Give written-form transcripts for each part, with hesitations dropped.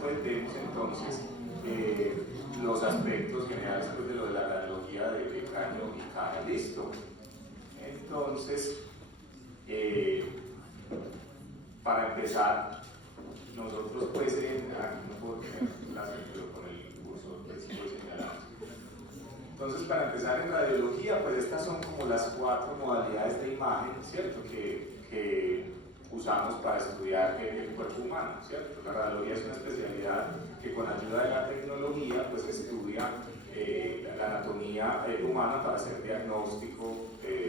pues vemos entonces los aspectos generales pues, de lo de la radiología de cráneo y cara. Listo. Entonces, para empezar, nosotros pues aquí no puedo tener clase, pero con el curso pues, sí lo señalamos. Entonces, para empezar en radiología, pues estas son como las 4 modalidades de imagen, ¿cierto? Que usamos para estudiar el cuerpo humano, ¿cierto? La radiología es una especialidad que con ayuda de la tecnología pues estudia la anatomía humana para hacer diagnóstico,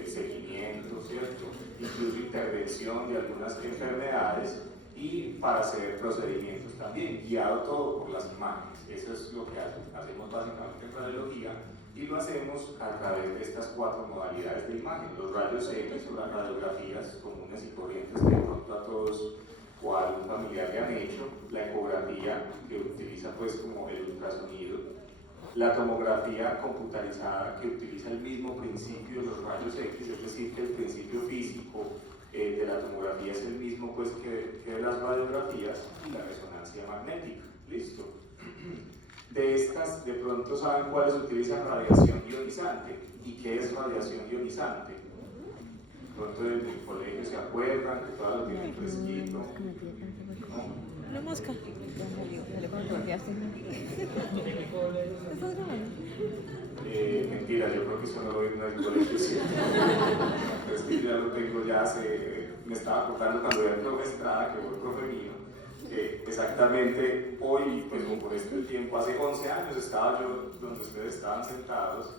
seguimiento, ¿cierto? Incluso intervención de algunas enfermedades y para hacer procedimientos también, guiado todo por las imágenes. Eso es lo que hacemos básicamente en radiología y lo hacemos a través de estas 4 modalidades de imagen: los rayos X o las radiografías comunes y corrientes que de pronto a todos o a algún familiar le han hecho, la ecografía que utiliza pues como el ultrasonido, la tomografía computarizada que utiliza el mismo principio de los rayos X, es decir, que el principio físico de la tomografía es el mismo pues que de las radiografías, y la resonancia magnética. Listo. De estas, de pronto saben cuáles utilizan radiación ionizante y qué es radiación ionizante. De pronto desde el colegio se acuerdan que todas lo tienen fresquito. ¿No? Una mosca. Mentira, yo creo que eso no lo vi en el colegio, sí. Pero es que ya lo tengo, ya me estaba acordando cuando era el profe Estrada, que fue el profe mío, que exactamente hoy, pues como por este tiempo, hace 11 años estaba yo donde ustedes estaban sentados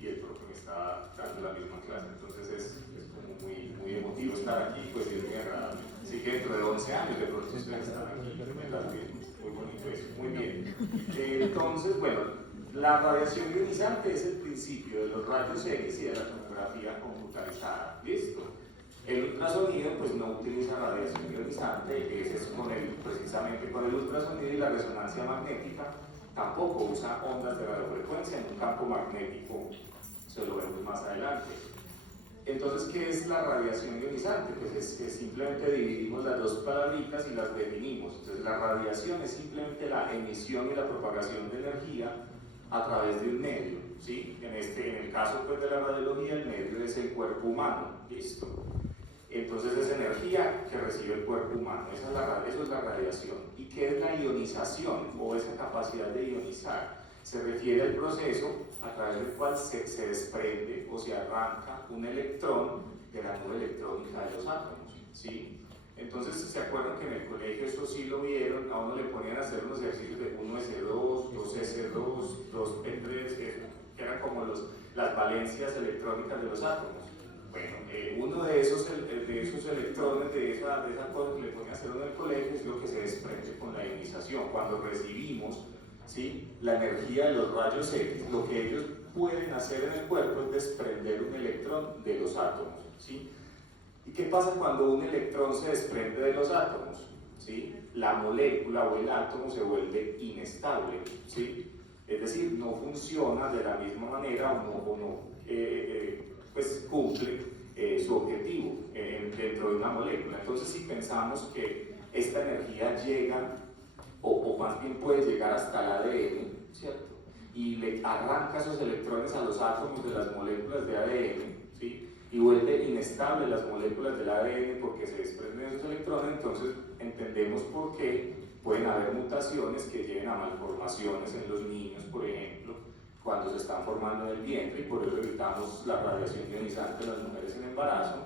y el profe me estaba dando la misma clase, entonces es como muy emotivo estar aquí, pues es muy agradable. Así que dentro de 11 años de pronto ustedes están aquí, muy bonito eso, muy bien. Entonces, bueno, la radiación ionizante es el principio de los rayos X y de la tomografía computarizada. ¿Listo? El ultrasonido pues no utiliza radiación ionizante, ese es precisamente con el ultrasonido, y la resonancia magnética tampoco usa ondas de radiofrecuencia en un campo magnético, eso lo vemos más adelante. Entonces, ¿qué es la radiación ionizante? Pues es que simplemente dividimos las dos palabritas y las definimos. Entonces, la radiación es simplemente la emisión y la propagación de energía a través de un medio, ¿sí? En el caso pues, de la radiología, el medio es el cuerpo humano. ¿Listo? Entonces es energía que recibe el cuerpo humano, eso es la radiación. ¿Y qué es la ionización o esa capacidad de ionizar? Se refiere al proceso a través del cual se desprende o se arranca un electrón de la nube electrónica de los átomos, ¿sí? Entonces, ¿se acuerdan que en el colegio eso sí lo vieron? A uno le ponían a hacer unos ejercicios de 1s2, 2s2, 2p3, que eran como las valencias electrónicas de los átomos. Bueno, uno de esos electrones, de esa cosa que le ponía a hacer uno en el colegio, es lo que se desprende con la ionización. Cuando recibimos, ¿sí?, la energía de los rayos X, lo que ellos pueden hacer en el cuerpo es desprender un electrón de los átomos, ¿sí? ¿Y qué pasa cuando un electrón se desprende de los átomos? ¿Sí? La molécula o el átomo se vuelve inestable, ¿sí? Es decir, no funciona de la misma manera o no pues cumple su objetivo dentro de una molécula. Entonces, si pensamos que esta energía llega, o más bien puede llegar hasta el ADN, ¿cierto?, y le arranca esos electrones a los átomos de las moléculas de ADN, ¿sí?, y vuelve inestable las moléculas del ADN porque se desprenden esos electrones, entonces entendemos por qué pueden haber mutaciones que lleven a malformaciones en los niños, por ejemplo, cuando se están formando en el vientre, y por eso evitamos la radiación ionizante en las mujeres en embarazo.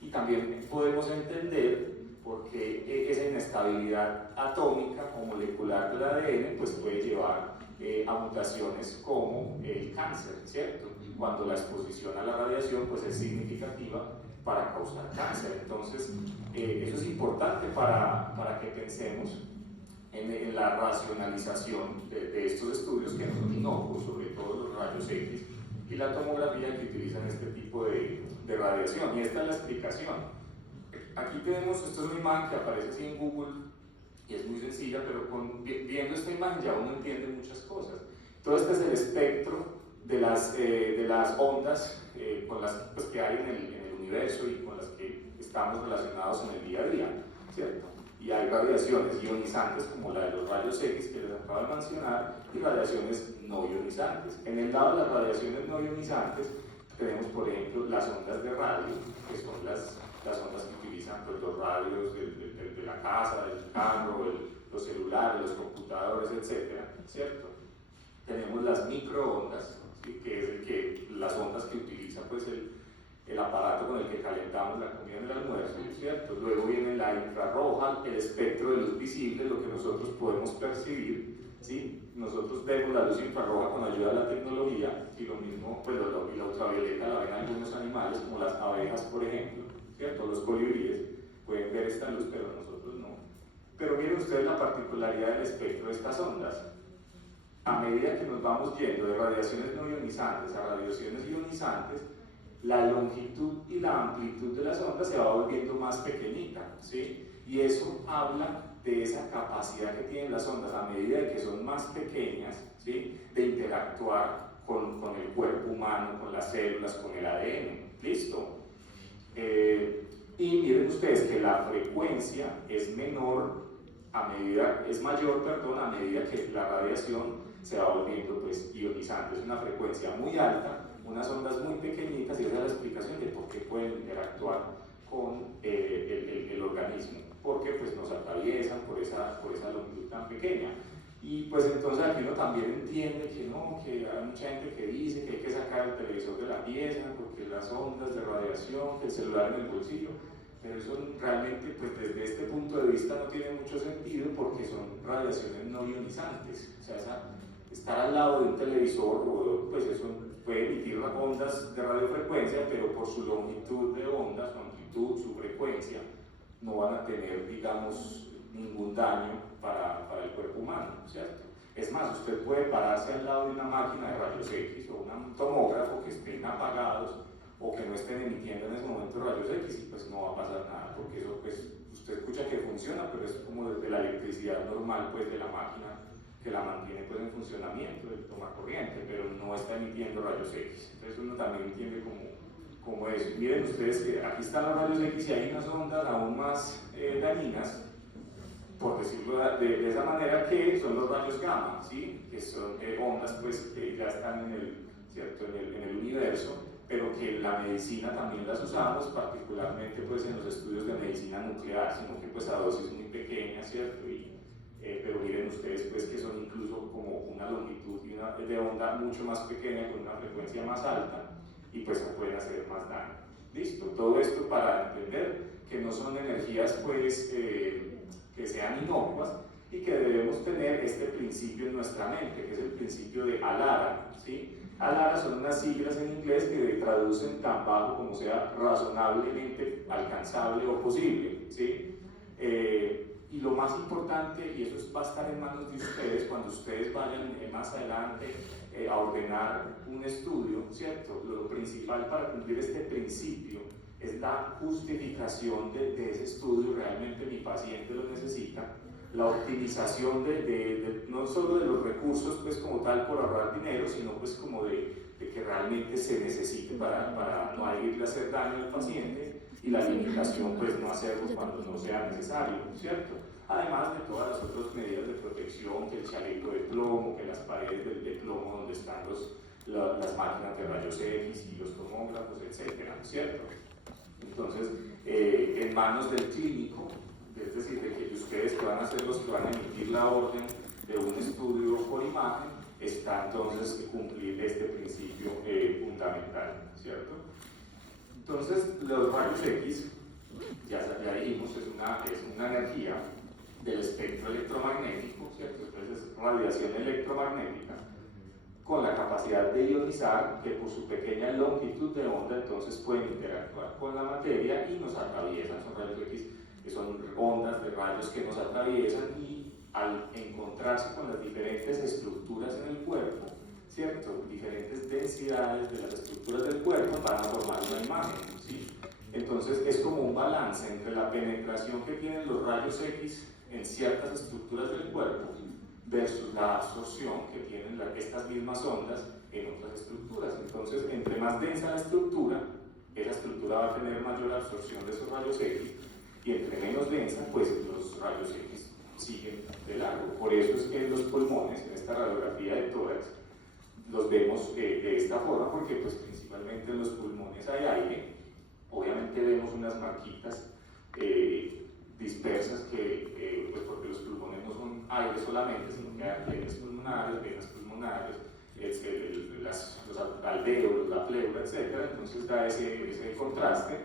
Y también podemos entender por qué esa inestabilidad atómica o molecular del ADN pues puede llevar a mutaciones como el cáncer, ¿cierto? Cuando la exposición a la radiación pues es significativa para causar cáncer. Entonces, eso es importante para que pensemos en la racionalización de estos estudios que no son inocuos, sobre todo los rayos X y la tomografía, que utilizan este tipo de radiación. Y esta es la explicación. Aquí tenemos, esto es una imagen que aparece así en Google y es muy sencilla, pero viendo esta imagen ya uno entiende muchas cosas. Todo este es el espectro de las ondas con las, que hay en el universo y con las que estamos relacionados en el día a día, ¿cierto? Y hay radiaciones ionizantes como la de los rayos X que les acabo de mencionar y radiaciones no ionizantes. En el lado de las radiaciones no ionizantes tenemos, por ejemplo, las ondas de radio, que son las ondas que utilizan pues, los radios de la casa, del carro, los celulares, los computadores, etcétera, ¿cierto? Tenemos las microondas, ¿sí? Que es las ondas que utiliza pues, el aparato con el que calentamos la comida en el almuerzo, ¿cierto? Luego viene la infrarroja, el espectro de luz visible, lo que nosotros podemos percibir, ¿sí? Nosotros vemos la luz infrarroja con ayuda de la tecnología y lo mismo, pues y la ultravioleta la ven algunos animales, como las abejas, por ejemplo, ¿cierto? Los colibríes pueden ver esta luz, pero nosotros no. Pero miren ustedes la particularidad del espectro de estas ondas. A medida que nos vamos yendo de radiaciones no ionizantes a radiaciones ionizantes, la longitud y la amplitud de las ondas se va volviendo más pequeñita, ¿sí? Y eso habla de esa capacidad que tienen las ondas a medida de que son más pequeñas, ¿sí? De interactuar con el cuerpo humano, con las células, con el ADN. ¿Listo? Y miren ustedes que la frecuencia es mayor, a medida que la radiación se va volviendo pues, ionizante. Es una frecuencia muy alta, unas ondas muy pequeñitas, y esa es la explicación de por qué pueden interactuar con el organismo, porque pues, nos atraviesan por esa longitud tan pequeña. Y pues entonces aquí uno también entiende que no, que hay mucha gente que dice que hay que sacar el televisor de la pieza porque las ondas de radiación, que el celular en el bolsillo, pero eso realmente pues desde este punto de vista no tiene mucho sentido porque son radiaciones no ionizantes. O sea, estar al lado de un televisor, pues eso puede emitir ondas de radiofrecuencia, pero por su longitud de onda, su amplitud, su frecuencia, no van a tener, digamos, ningún daño para el cuerpo humano, ¿cierto? Es más, usted puede pararse al lado de una máquina de rayos X o un tomógrafo que estén apagados o que no estén emitiendo en ese momento rayos X y pues no va a pasar nada, porque eso pues usted escucha que funciona, pero es como desde la electricidad normal pues de la máquina que la mantiene pues en funcionamiento, toma corriente, pero no está emitiendo rayos X. Entonces uno también entiende como eso. Miren ustedes que aquí están los rayos X y hay unas ondas aún más dañinas, por decirlo de esa manera, que son los rayos gamma, ¿sí? Que son ondas pues, que ya están en el universo, pero que en la medicina también las usamos, particularmente pues, en los estudios de medicina nuclear, sino que pues, a dosis muy pequeñas, ¿cierto? Pero miren ustedes pues, que son incluso como una longitud de onda mucho más pequeña, con una frecuencia más alta, y pues pueden hacer más daño. ¿Listo? Todo esto para entender que no son energías pues, que sean inocuas y que debemos tener este principio en nuestra mente, que es el principio de ALARA, ¿sí? ALARA son unas siglas en inglés que traducen tan bajo como sea razonablemente alcanzable o posible, ¿sí? Y lo más importante, y eso va a estar en manos de ustedes cuando ustedes vayan más adelante a ordenar un estudio, ¿cierto? Lo principal para cumplir este principio es la justificación de ese estudio, realmente mi paciente lo necesita, la optimización no solo de los recursos pues como tal por ahorrar dinero, sino pues como de que realmente se necesite para no irle a hacer daño al paciente, y la limitación pues no hacerlo cuando no sea necesario, ¿cierto? Además de todas las otras medidas de protección, que el chaleco de plomo, que las paredes de plomo donde están las máquinas de rayos X y los tomógrafos, etcétera, ¿cierto? Entonces, en manos del clínico, es decir, de que ustedes que van a ser los que van a emitir la orden de un estudio por imagen, está entonces cumplir este principio fundamental, ¿cierto? Entonces, los rayos X, ya dijimos, es una energía del espectro electromagnético, ¿cierto? Entonces es radiación electromagnética con la capacidad de ionizar, que por su pequeña longitud de onda entonces pueden interactuar con la materia y nos atraviesan. Son rayos X, que son ondas de rayos que nos atraviesan, y al encontrarse con las diferentes estructuras en el cuerpo, ¿cierto? Diferentes densidades de las estructuras del cuerpo van a formar una imagen, ¿sí? Entonces es como un balance entre la penetración que tienen los rayos X en ciertas estructuras del cuerpo versus la absorción que tienen estas mismas ondas en otras estructuras. Entonces, entre más densa la estructura, esa estructura va a tener mayor absorción de esos rayos X, y entre menos densa, pues los rayos X siguen de largo. Por eso es que en los pulmones, en esta radiografía de tórax, los vemos de esta forma, porque pues principalmente en los pulmones hay aire. Obviamente vemos unas marquitas dispersas pues porque los pulmones no son aire solamente, sino que hay venas pulmonares, los alvéolos, la pleura, etc. Entonces da ese contraste,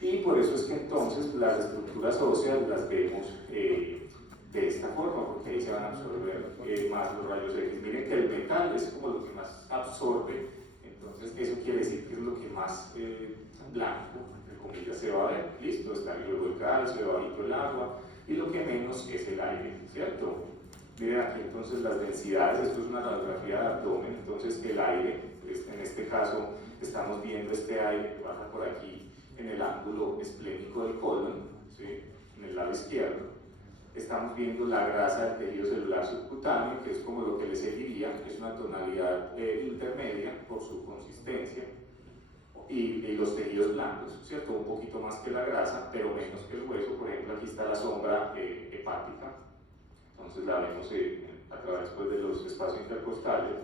y por eso es que entonces las estructuras óseas las vemos de esta forma, porque ahí se van a absorber más los rayos X. Miren que el metal es como lo que más absorbe, entonces eso quiere decir que es lo que más blanco, entre comillas, se va a ver. Listo, está luego el calcio, bajito el agua, y lo que menos es el aire, ¿cierto? Miren aquí entonces las densidades. Esto es una radiografía de abdomen. Entonces el aire, en este caso estamos viendo este aire que baja por aquí en el ángulo esplénico del colon, ¿sí?, en el lado izquierdo. Estamos viendo la grasa del tejido celular subcutáneo, que es como lo que le seguiría, es una tonalidad intermedia por su consistencia, y los tejidos blandos, ¿cierto? Un poquito más que la grasa, pero menos que el hueso. Por ejemplo, aquí está la sombra hepática, entonces la vemos a través pues, de los espacios intercostales.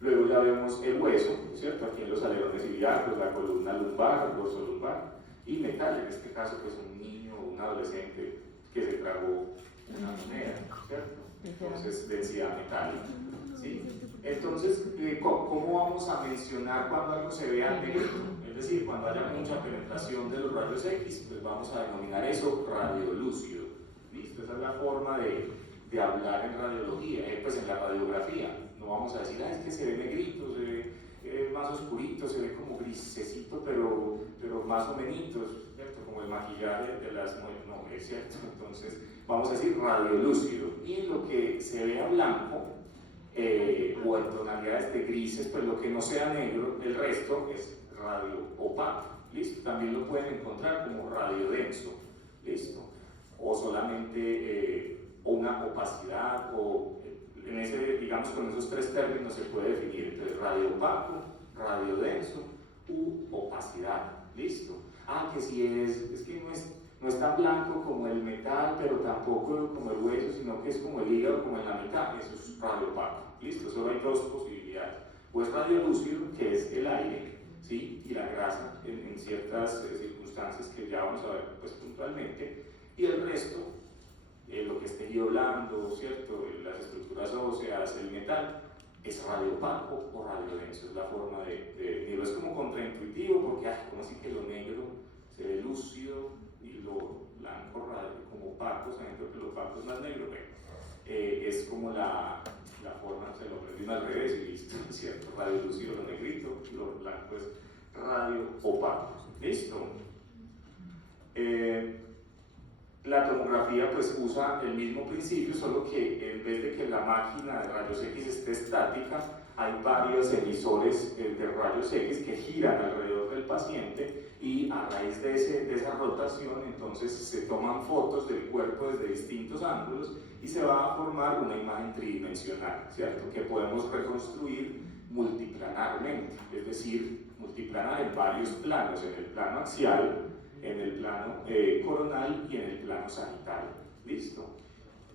Luego ya vemos el hueso, ¿cierto? Aquí en los alerones ilíacos, la columna lumbar, el dorso lumbar, y metal, en este caso, pues un niño o un adolescente que se tragó una moneda, ¿cierto? Entonces, densidad metálica, ¿sí? Entonces, ¿cómo vamos a mencionar cuando algo se vea negro? Es decir, cuando haya mucha penetración de los rayos X, pues vamos a denominar eso radiolúcido. ¿Listo? Esa es la forma de hablar en radiología, pues en la radiografía. No vamos a decir, es que se ve negrito, se ve más oscurito, se ve como grisecito, pero más o menos, ¿cierto? Como el maquillaje de las mujeres, no, es cierto. Entonces, vamos a decir radiolúcido. Y lo que se vea blanco, o en tonalidades de grises, pues lo que no sea negro, el resto es radio opaco. ¿Listo? También lo pueden encontrar como radio denso. ¿Listo? O solamente una opacidad, o en ese, digamos, con esos tres términos se puede definir. Entonces, radio opaco, radio denso u opacidad. ¿Listo? Que si es que no es tan blanco como el metal, pero tampoco como el hueso, sino que es como el hígado, como en la mitad. Eso es radio opaco. ¿Listo? Solo hay dos posibilidades. O es radio lúcido, que es el aire, ¿sí?, y la grasa en ciertas circunstancias que ya vamos a ver pues, puntualmente, y el resto, lo que es tejido blando, ¿cierto?, las estructuras óseas, el metal, es radio opaco o radio denso. Es la forma de definirlo. Es como contraintuitivo porque, como así que lo negro se ve lúcido y lo blanco radio, como opaco, sabiendo que lo opaco es más negro. Es como la forma, se lo aprendí al revés y listo, ¿cierto? Radio lúcido lo negrito, lo blanco es radio opaco. ¿Listo? La tomografía pues usa el mismo principio, solo que en vez de que la máquina de rayos X esté estática, hay varios emisores de rayos X que giran alrededor del paciente, y a raíz de esa rotación entonces se toman fotos del cuerpo desde distintos ángulos y se va a formar una imagen tridimensional, ¿cierto?, que podemos reconstruir multiplanarmente, es decir, multiplanar en varios planos, en el plano axial, en el plano coronal y en el plano sagital. ¿Listo?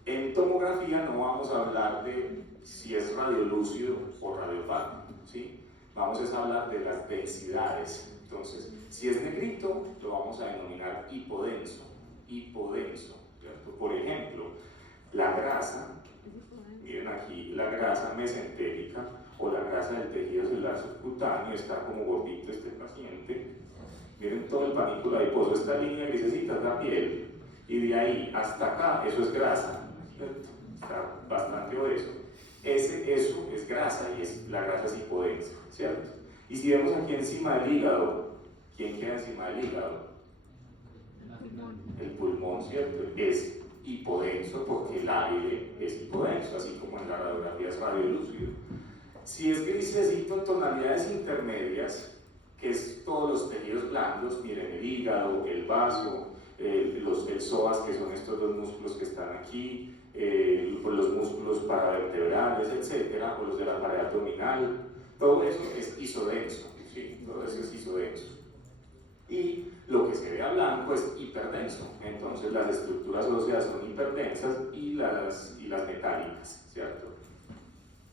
En tomografía no vamos a hablar de si es radiolúcido o radiopaco, ¿sí? Vamos a hablar de las densidades. Entonces, si es negrito, lo vamos a denominar hipodenso, ¿cierto? Por ejemplo, la grasa, miren aquí, la grasa mesentérica o la grasa del tejido celular subcutáneo, está como gordito este paciente. Miren todo el panículo adiposo, esta línea grisecita es la piel, y de ahí hasta acá, eso es grasa, ¿cierto? Está bastante obeso. Eso es grasa, y la grasa es hipodensa, ¿cierto? Y si vemos aquí encima del hígado, ¿quién queda encima del hígado? El pulmón, ¿cierto? Es hipodenso porque el aire es hipodenso, así como en la radiografía es radiolúcido. Si es grisecito en tonalidades intermedias, que es todos los tejidos blandos, miren el hígado, el vaso, el psoas, que son estos dos músculos que están aquí, los músculos paravertebrales, etcétera, o los de la pared abdominal, todo eso es isodenso, ¿sí? Todo eso es isodenso. Y lo que que se vea blanco es hiperdenso. Entonces las estructuras óseas son hiperdensas y las metálicas, ¿cierto?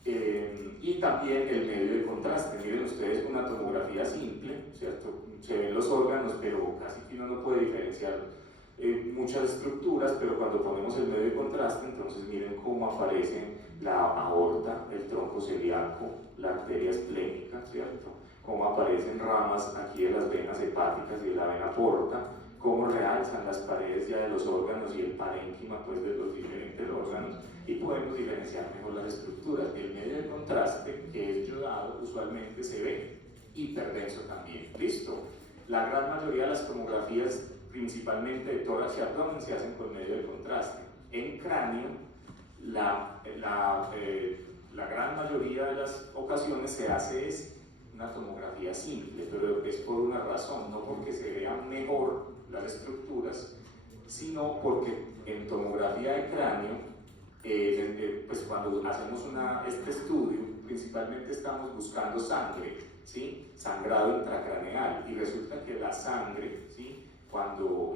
Y también el medio de contraste. Miren ustedes una tomografía simple, ¿cierto? Se ven los órganos, pero casi que uno no puede diferenciar muchas estructuras, pero cuando ponemos el medio de contraste, entonces miren cómo aparecen la aorta, el tronco celíaco, la arteria esplénica, ¿cierto? Cómo aparecen ramas aquí de las venas hepáticas y de la vena porta, cómo realzan las paredes ya de los órganos y el parénquima pues, de los diferentes órganos, y podemos diferenciar mejor las estructuras. El medio de contraste, que es yodado, usualmente se ve hiperdenso también. ¿Listo? La gran mayoría de las tomografías, principalmente de tórax y abdomen, se hacen con medio de contraste. En cráneo, la gran mayoría de las ocasiones se hace es una tomografía simple, pero es por una razón, no porque se vean mejor las estructuras, sino porque en tomografía de cráneo, pues cuando hacemos este estudio, principalmente estamos buscando sangre, ¿sí? Sangrado intracraneal, y resulta que la sangre, ¿sí? Cuando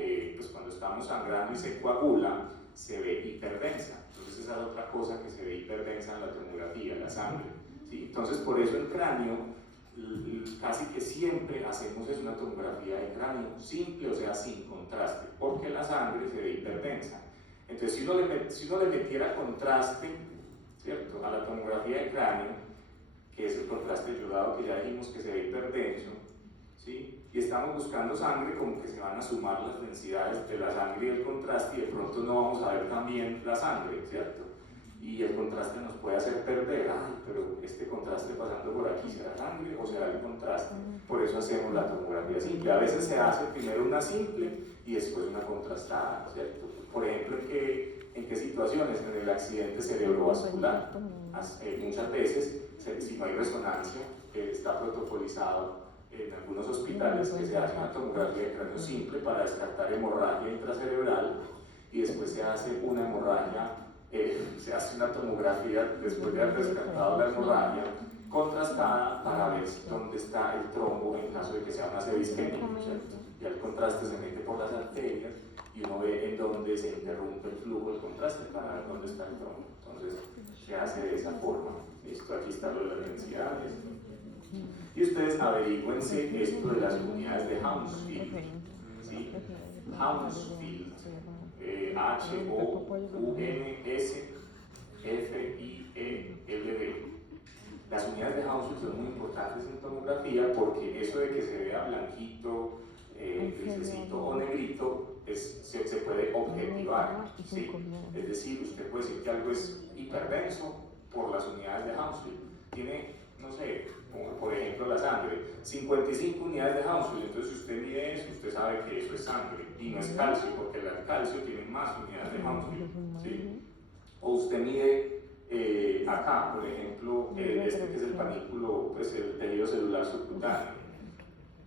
estamos sangrando y se coagula, se ve hiperdensa. Entonces esa es otra cosa que se ve hiperdensa en la tomografía, la sangre, ¿sí? Entonces por eso en cráneo casi que siempre hacemos es una tomografía de cráneo simple, o sea sin contraste, porque la sangre se ve hiperdensa. Entonces si uno le metiera contraste, ¿cierto?, a la tomografía de cráneo, que es el contraste yodado que ya dijimos que se ve hiperdenso, ¿sí?, y estamos buscando sangre, como que se van a sumar las densidades de la sangre y el contraste, y de pronto no vamos a ver también la sangre, ¿cierto? Y el contraste nos puede hacer perder, pero este contraste pasando por aquí, ¿será sangre o será el contraste? Por eso hacemos la tomografía simple. A veces se hace primero una simple y después una contrastada, ¿cierto? Por ejemplo, ¿en qué situaciones? En el accidente cerebrovascular. Muchas veces, si no hay resonancia, está protocolizado en algunos hospitales que se hace una tomografía de cráneo simple para descartar hemorragia intracerebral, y después se hace una hemorragia, se hace una tomografía después de haber descartado la hemorragia contrastada para ver dónde está el trombo en caso de que sea una isquémico, ¿cierto? Y el contraste se mete por las arterias y uno ve en dónde se interrumpe el flujo del contraste para ver dónde está el trombo. Entonces se hace de esa forma. Listo, aquí está lo de las densidades. Y ustedes averigüense esto de las unidades de Hounsfield, ¿sí? Hounsfield, Hounsfield. Las unidades de Hounsfield son muy importantes en tomografía porque eso de que se vea blanquito, grisecito o negrito se puede objetivar, ¿sí? Es decir, usted puede decir que algo es hiperdenso por las unidades de Hounsfield. Tiene, no sé, como por ejemplo la sangre, 55 unidades de Hounsfield. Entonces si usted mide eso, usted sabe que eso es sangre y no es calcio, porque el calcio tiene más unidades de Hounsfield, ¿sí? O usted mide acá, por ejemplo, este que es el panículo, pues el tejido celular subcutáneo,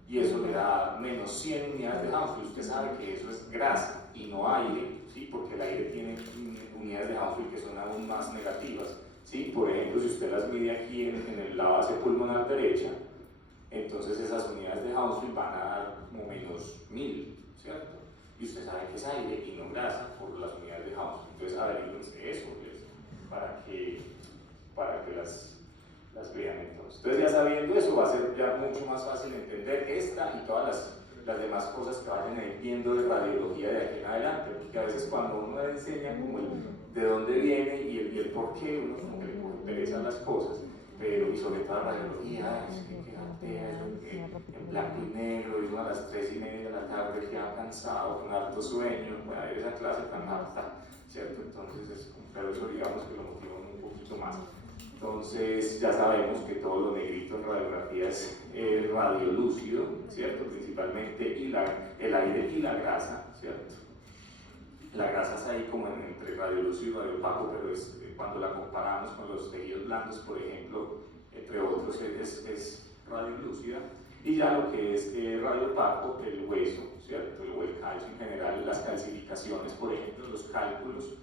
y eso le da menos 100 unidades de Hounsfield. Usted sabe que eso es grasa y no aire, ¿sí? Porque el aire tiene unidades de Hounsfield que son aún más negativas, ¿sí? Por ejemplo, si usted las mide aquí en la base pulmonar derecha, entonces esas unidades de Hounsfield van a dar como menos 1000, ¿cierto? Y usted sabe que es aire y no grasa por las unidades de Hounsfield. Entonces averigüense eso, ¿ves? para que las vean entonces. Entonces ya sabiendo eso va a ser ya mucho más fácil entender esta y todas las demás cosas que vayan a ir viendo de radiología de aquí en adelante, porque a veces cuando uno le enseña como de dónde viene y el por qué, uno como que le coge pereza las cosas, pero y sobre todo la radiología, en blanco y negro, y uno a las 3:30 de la tarde queda cansado, con harto sueño, bueno, esa clase tan harta, ¿cierto? Entonces, pero eso digamos que lo motiva un poquito más. Entonces ya sabemos que todo lo negrito en radiografía es el radiolúcido, ¿cierto? Principalmente, y el aire y la grasa, ¿cierto? La grasa es ahí como entre radiolúcido y radiopaco, pero es, cuando la comparamos con los tejidos blandos, por ejemplo, entre otros, es radiolúcida. Y ya lo que es radiopaco, el hueso, ¿cierto? O el calcio en general, las calcificaciones, por ejemplo, los cálculos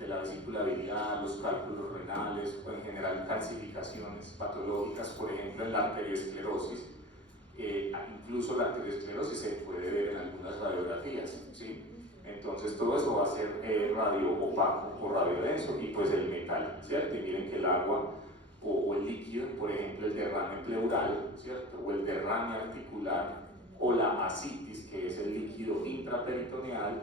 de la vesícula biliar, los cálculos renales, o en general calcificaciones patológicas, por ejemplo, en la arteriosclerosis, incluso la arteriosclerosis se puede ver en algunas radiografías, ¿sí? Entonces todo eso va a ser radio opaco o radio denso, y pues el metal, ¿cierto? Y miren que el agua o el líquido, por ejemplo el derrame pleural, ¿cierto? O el derrame articular o la ascitis, que es el líquido intraperitoneal,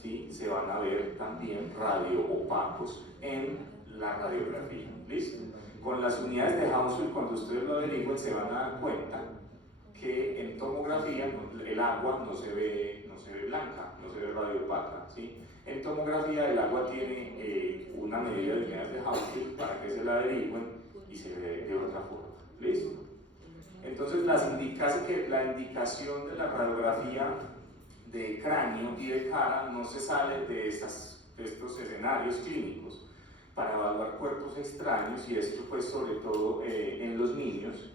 ¿sí? Se van a ver también radio opacos en la radiografía, ¿listo? Con las unidades de Hounsfield, cuando ustedes lo averigüen, se van a dar cuenta que en tomografía el agua no se ve blanca, no se ve radiopaca, ¿sí? En tomografía el agua tiene una medida de unidades de Hounsfield para que se la averigüen y se ve de otra forma, ¿listo? Entonces la indicación de la radiografía de cráneo y de cara no se sale de estos escenarios clínicos para evaluar cuerpos extraños, y esto pues sobre todo en los niños.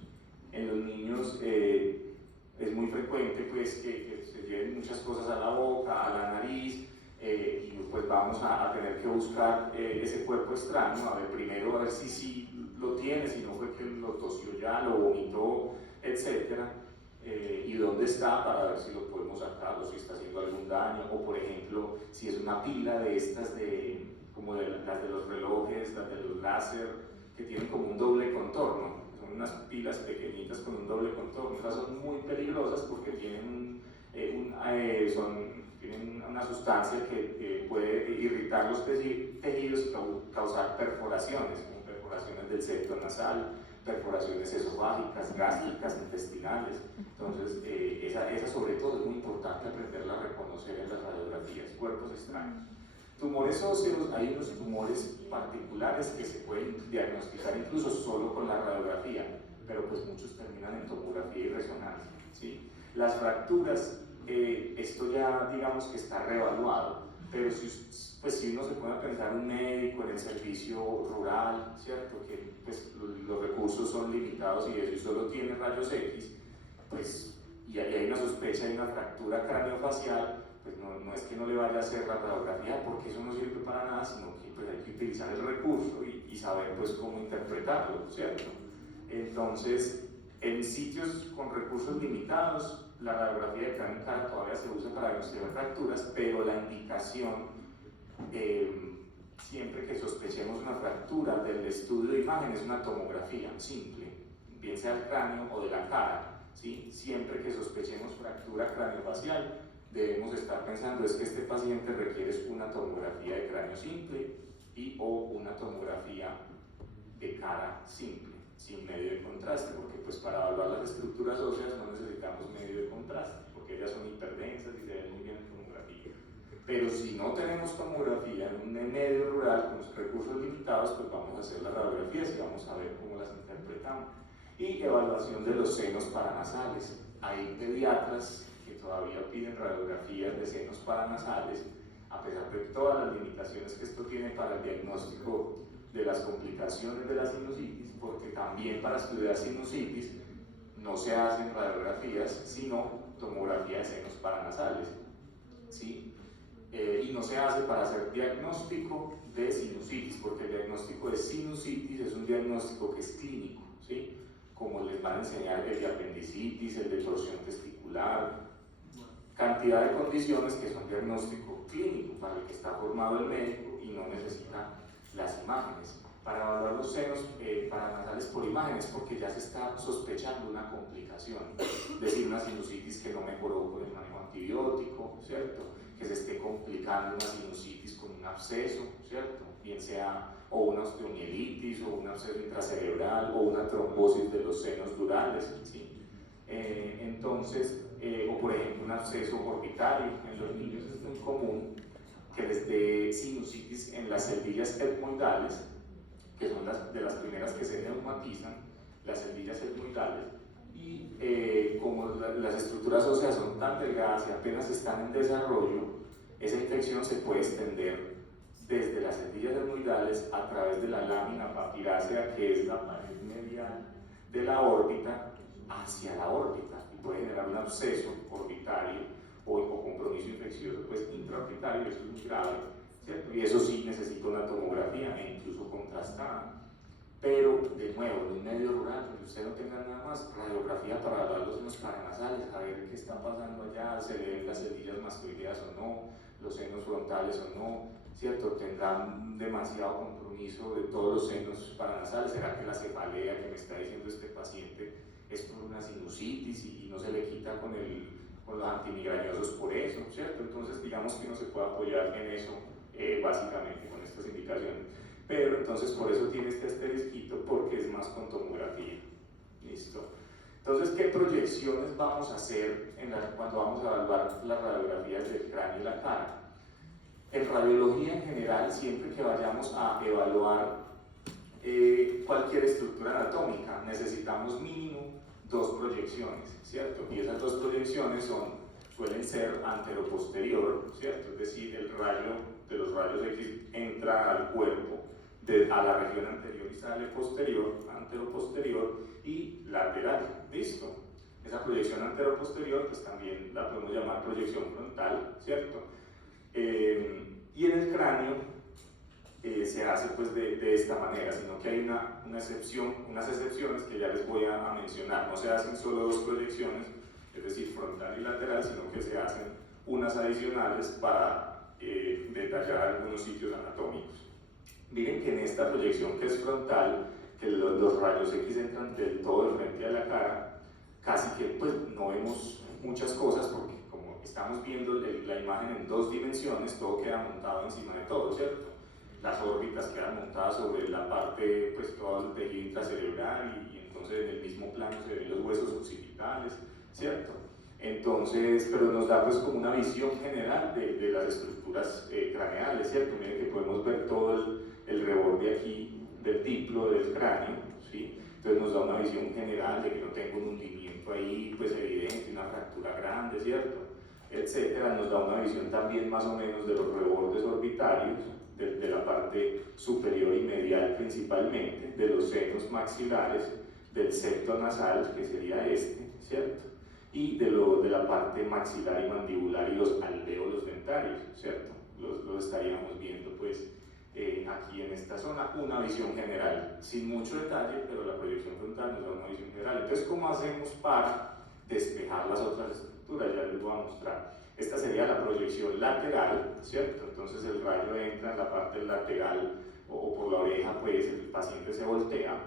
En los niños es muy frecuente pues que se lleven muchas cosas a la boca, a la nariz, y pues vamos a tener que buscar ese cuerpo extraño, a ver primero a ver si sí lo tiene, si no fue que lo tosió ya, lo vomitó, etcétera, y dónde está para ver si lo podemos sacar o si está haciendo algún daño, o por ejemplo si es una pila de estas como las de los relojes, las de los láser, que tienen como un doble contorno. Son unas pilas pequeñitas con un doble contorno. Esas son muy peligrosas porque tienen una sustancia que puede irritar los tejidos y causar perforaciones, como perforaciones del septo nasal, perforaciones esofágicas, gástricas, intestinales. Entonces, esa sobre todo es muy importante aprenderla a reconocer en las radiografías, cuerpos extraños. Tumores óseos, hay unos tumores particulares que se pueden diagnosticar incluso solo con la radiografía, pero pues muchos terminan en tomografía y resonancia, ¿sí? Las fracturas, esto ya digamos que está reevaluado, pero si uno se puede pensar un médico en el servicio rural, ¿cierto? Que pues los recursos son limitados y eso, y solo tiene rayos X, pues, y hay una sospecha de una fractura craneofacial, pues no es que no le vaya a hacer la radiografía, porque eso no sirve para nada, sino que pues, hay que utilizar el recurso y saber pues cómo interpretarlo, ¿cierto? Entonces, en sitios con recursos limitados, la radiografía de cráneo y cara todavía se usa para diagnosticar fracturas, pero la indicación, siempre que sospechemos una fractura, del estudio de imagen es una tomografía simple, bien sea del cráneo o de la cara, ¿sí? Siempre que sospechemos fractura craneofacial, debemos estar pensando es que este paciente requiere una tomografía de cráneo simple o una tomografía de cara simple, sin medio de contraste, porque pues para evaluar las estructuras óseas no necesitamos medio de contraste, porque ellas son hiperdensas y se ven muy bien en tomografía. Pero si no tenemos tomografía en un medio rural con los recursos limitados, pues vamos a hacer las radiografías y vamos a ver cómo las interpretamos. Y evaluación de los senos paranasales. Hay pediatras que todavía piden radiografías de senos paranasales, a pesar de todas las limitaciones que esto tiene para el diagnóstico de las complicaciones de la sinusitis, porque también para estudiar sinusitis no se hacen radiografías, sino tomografía de senos paranasales, ¿sí? Y no se hace para hacer diagnóstico de sinusitis, porque el diagnóstico de sinusitis es un diagnóstico que es clínico, ¿sí? Como les van a enseñar el de apendicitis, el de torsión testicular, cantidad de condiciones que son diagnóstico clínico para el que está formado el médico y no necesita las imágenes. Para evaluar los senos paranasales por imágenes, porque ya se está sospechando una complicación, es decir, una sinusitis que no mejoró con el manejo antibiótico, ¿cierto? Que se esté complicando una sinusitis con un absceso, ¿cierto? Bien sea o una osteomielitis o un absceso intracerebral o una trombosis de los senos durales, ¿sí? Entonces, o por ejemplo un absceso orbitario. En los niños es muy común que les dé sinusitis en las celdillas etmoidales, que son de las primeras que se neumatizan, las celdillas etmoidales, y como las estructuras óseas son tan delgadas y apenas están en desarrollo, esa infección se puede extender desde las celdillas etmoidales a través de la lámina papirácea, que es la pared medial de la órbita, hacia la órbita, y puede generar un absceso orbitario o compromiso infeccioso pues, intraorbitario. Eso es muy grave, ¿cierto? Y eso sí necesita una tomografía, e incluso contrastada. Pero, de nuevo, en un medio rural, donde usted no tenga nada más, radiografía para evaluar los senos paranasales, a ver qué está pasando allá, se le ven las celdillas mastoideas o no, los senos frontales o no, ¿cierto? Tendrán demasiado compromiso de todos los senos paranasales. ¿Será que la cefalea que me está diciendo este paciente es por una sinusitis y no se le quita con los antimigrañosos por eso, ¿cierto? Entonces, digamos que uno se puede apoyar en eso, básicamente, con estas indicaciones. Pero entonces por eso tiene este asterisquito, porque es más con tomografía. ¿Listo? Entonces, ¿qué proyecciones vamos a hacer cuando vamos a evaluar las radiografías del cráneo y la cara? En radiología en general, siempre que vayamos a evaluar cualquier estructura anatómica, necesitamos mínimo 2 proyecciones, ¿cierto? Y esas 2 proyecciones suelen ser antero-posterior, ¿cierto? Es decir, el rayo de los rayos X entra al cuerpo, a la región anterior y sale posterior, antero-posterior y lateral, ¿listo? Esa proyección antero-posterior, pues también la podemos llamar proyección frontal, ¿cierto? Y en el cráneo se hace pues de esta manera, sino que hay unas excepciones que ya les voy a mencionar. No se hacen solo 2 proyecciones, es decir, frontal y lateral, sino que se hacen unas adicionales para detallar algunos sitios anatómicos. Miren que en esta proyección que es frontal, que los rayos X entran del todo de frente a la cara, casi que pues no vemos muchas cosas porque como estamos viendo la imagen en 2 dimensiones, todo queda montado encima de todo, ¿cierto? Las órbitas quedan montadas sobre la parte, pues todo el tejido intracerebral y entonces en el mismo plano se ven los huesos occipitales, ¿cierto? Entonces, pero nos da pues como una visión general de las estructuras craneales, ¿cierto? Miren que podemos ver todo el reborde aquí del diplo del cráneo, ¿sí? Entonces nos da una visión general de que no tengo un hundimiento ahí pues evidente, una fractura grande, ¿cierto? Etcétera. Nos da una visión también más o menos de los rebordes orbitarios, de la parte superior y medial principalmente, de los senos maxilares, del septo nasal, que sería este, ¿cierto? Y de la parte maxilar y mandibular y los alvéolos dentarios, ¿cierto? Los estaríamos viendo pues aquí en esta zona, una visión general, sin mucho detalle, pero la proyección frontal nos da una visión general. Entonces, ¿cómo hacemos para despejar las otras estructuras? Ya les voy a mostrar. Esta sería la proyección lateral, ¿cierto? Entonces el rayo entra en la parte lateral o por la oreja, pues el paciente se voltea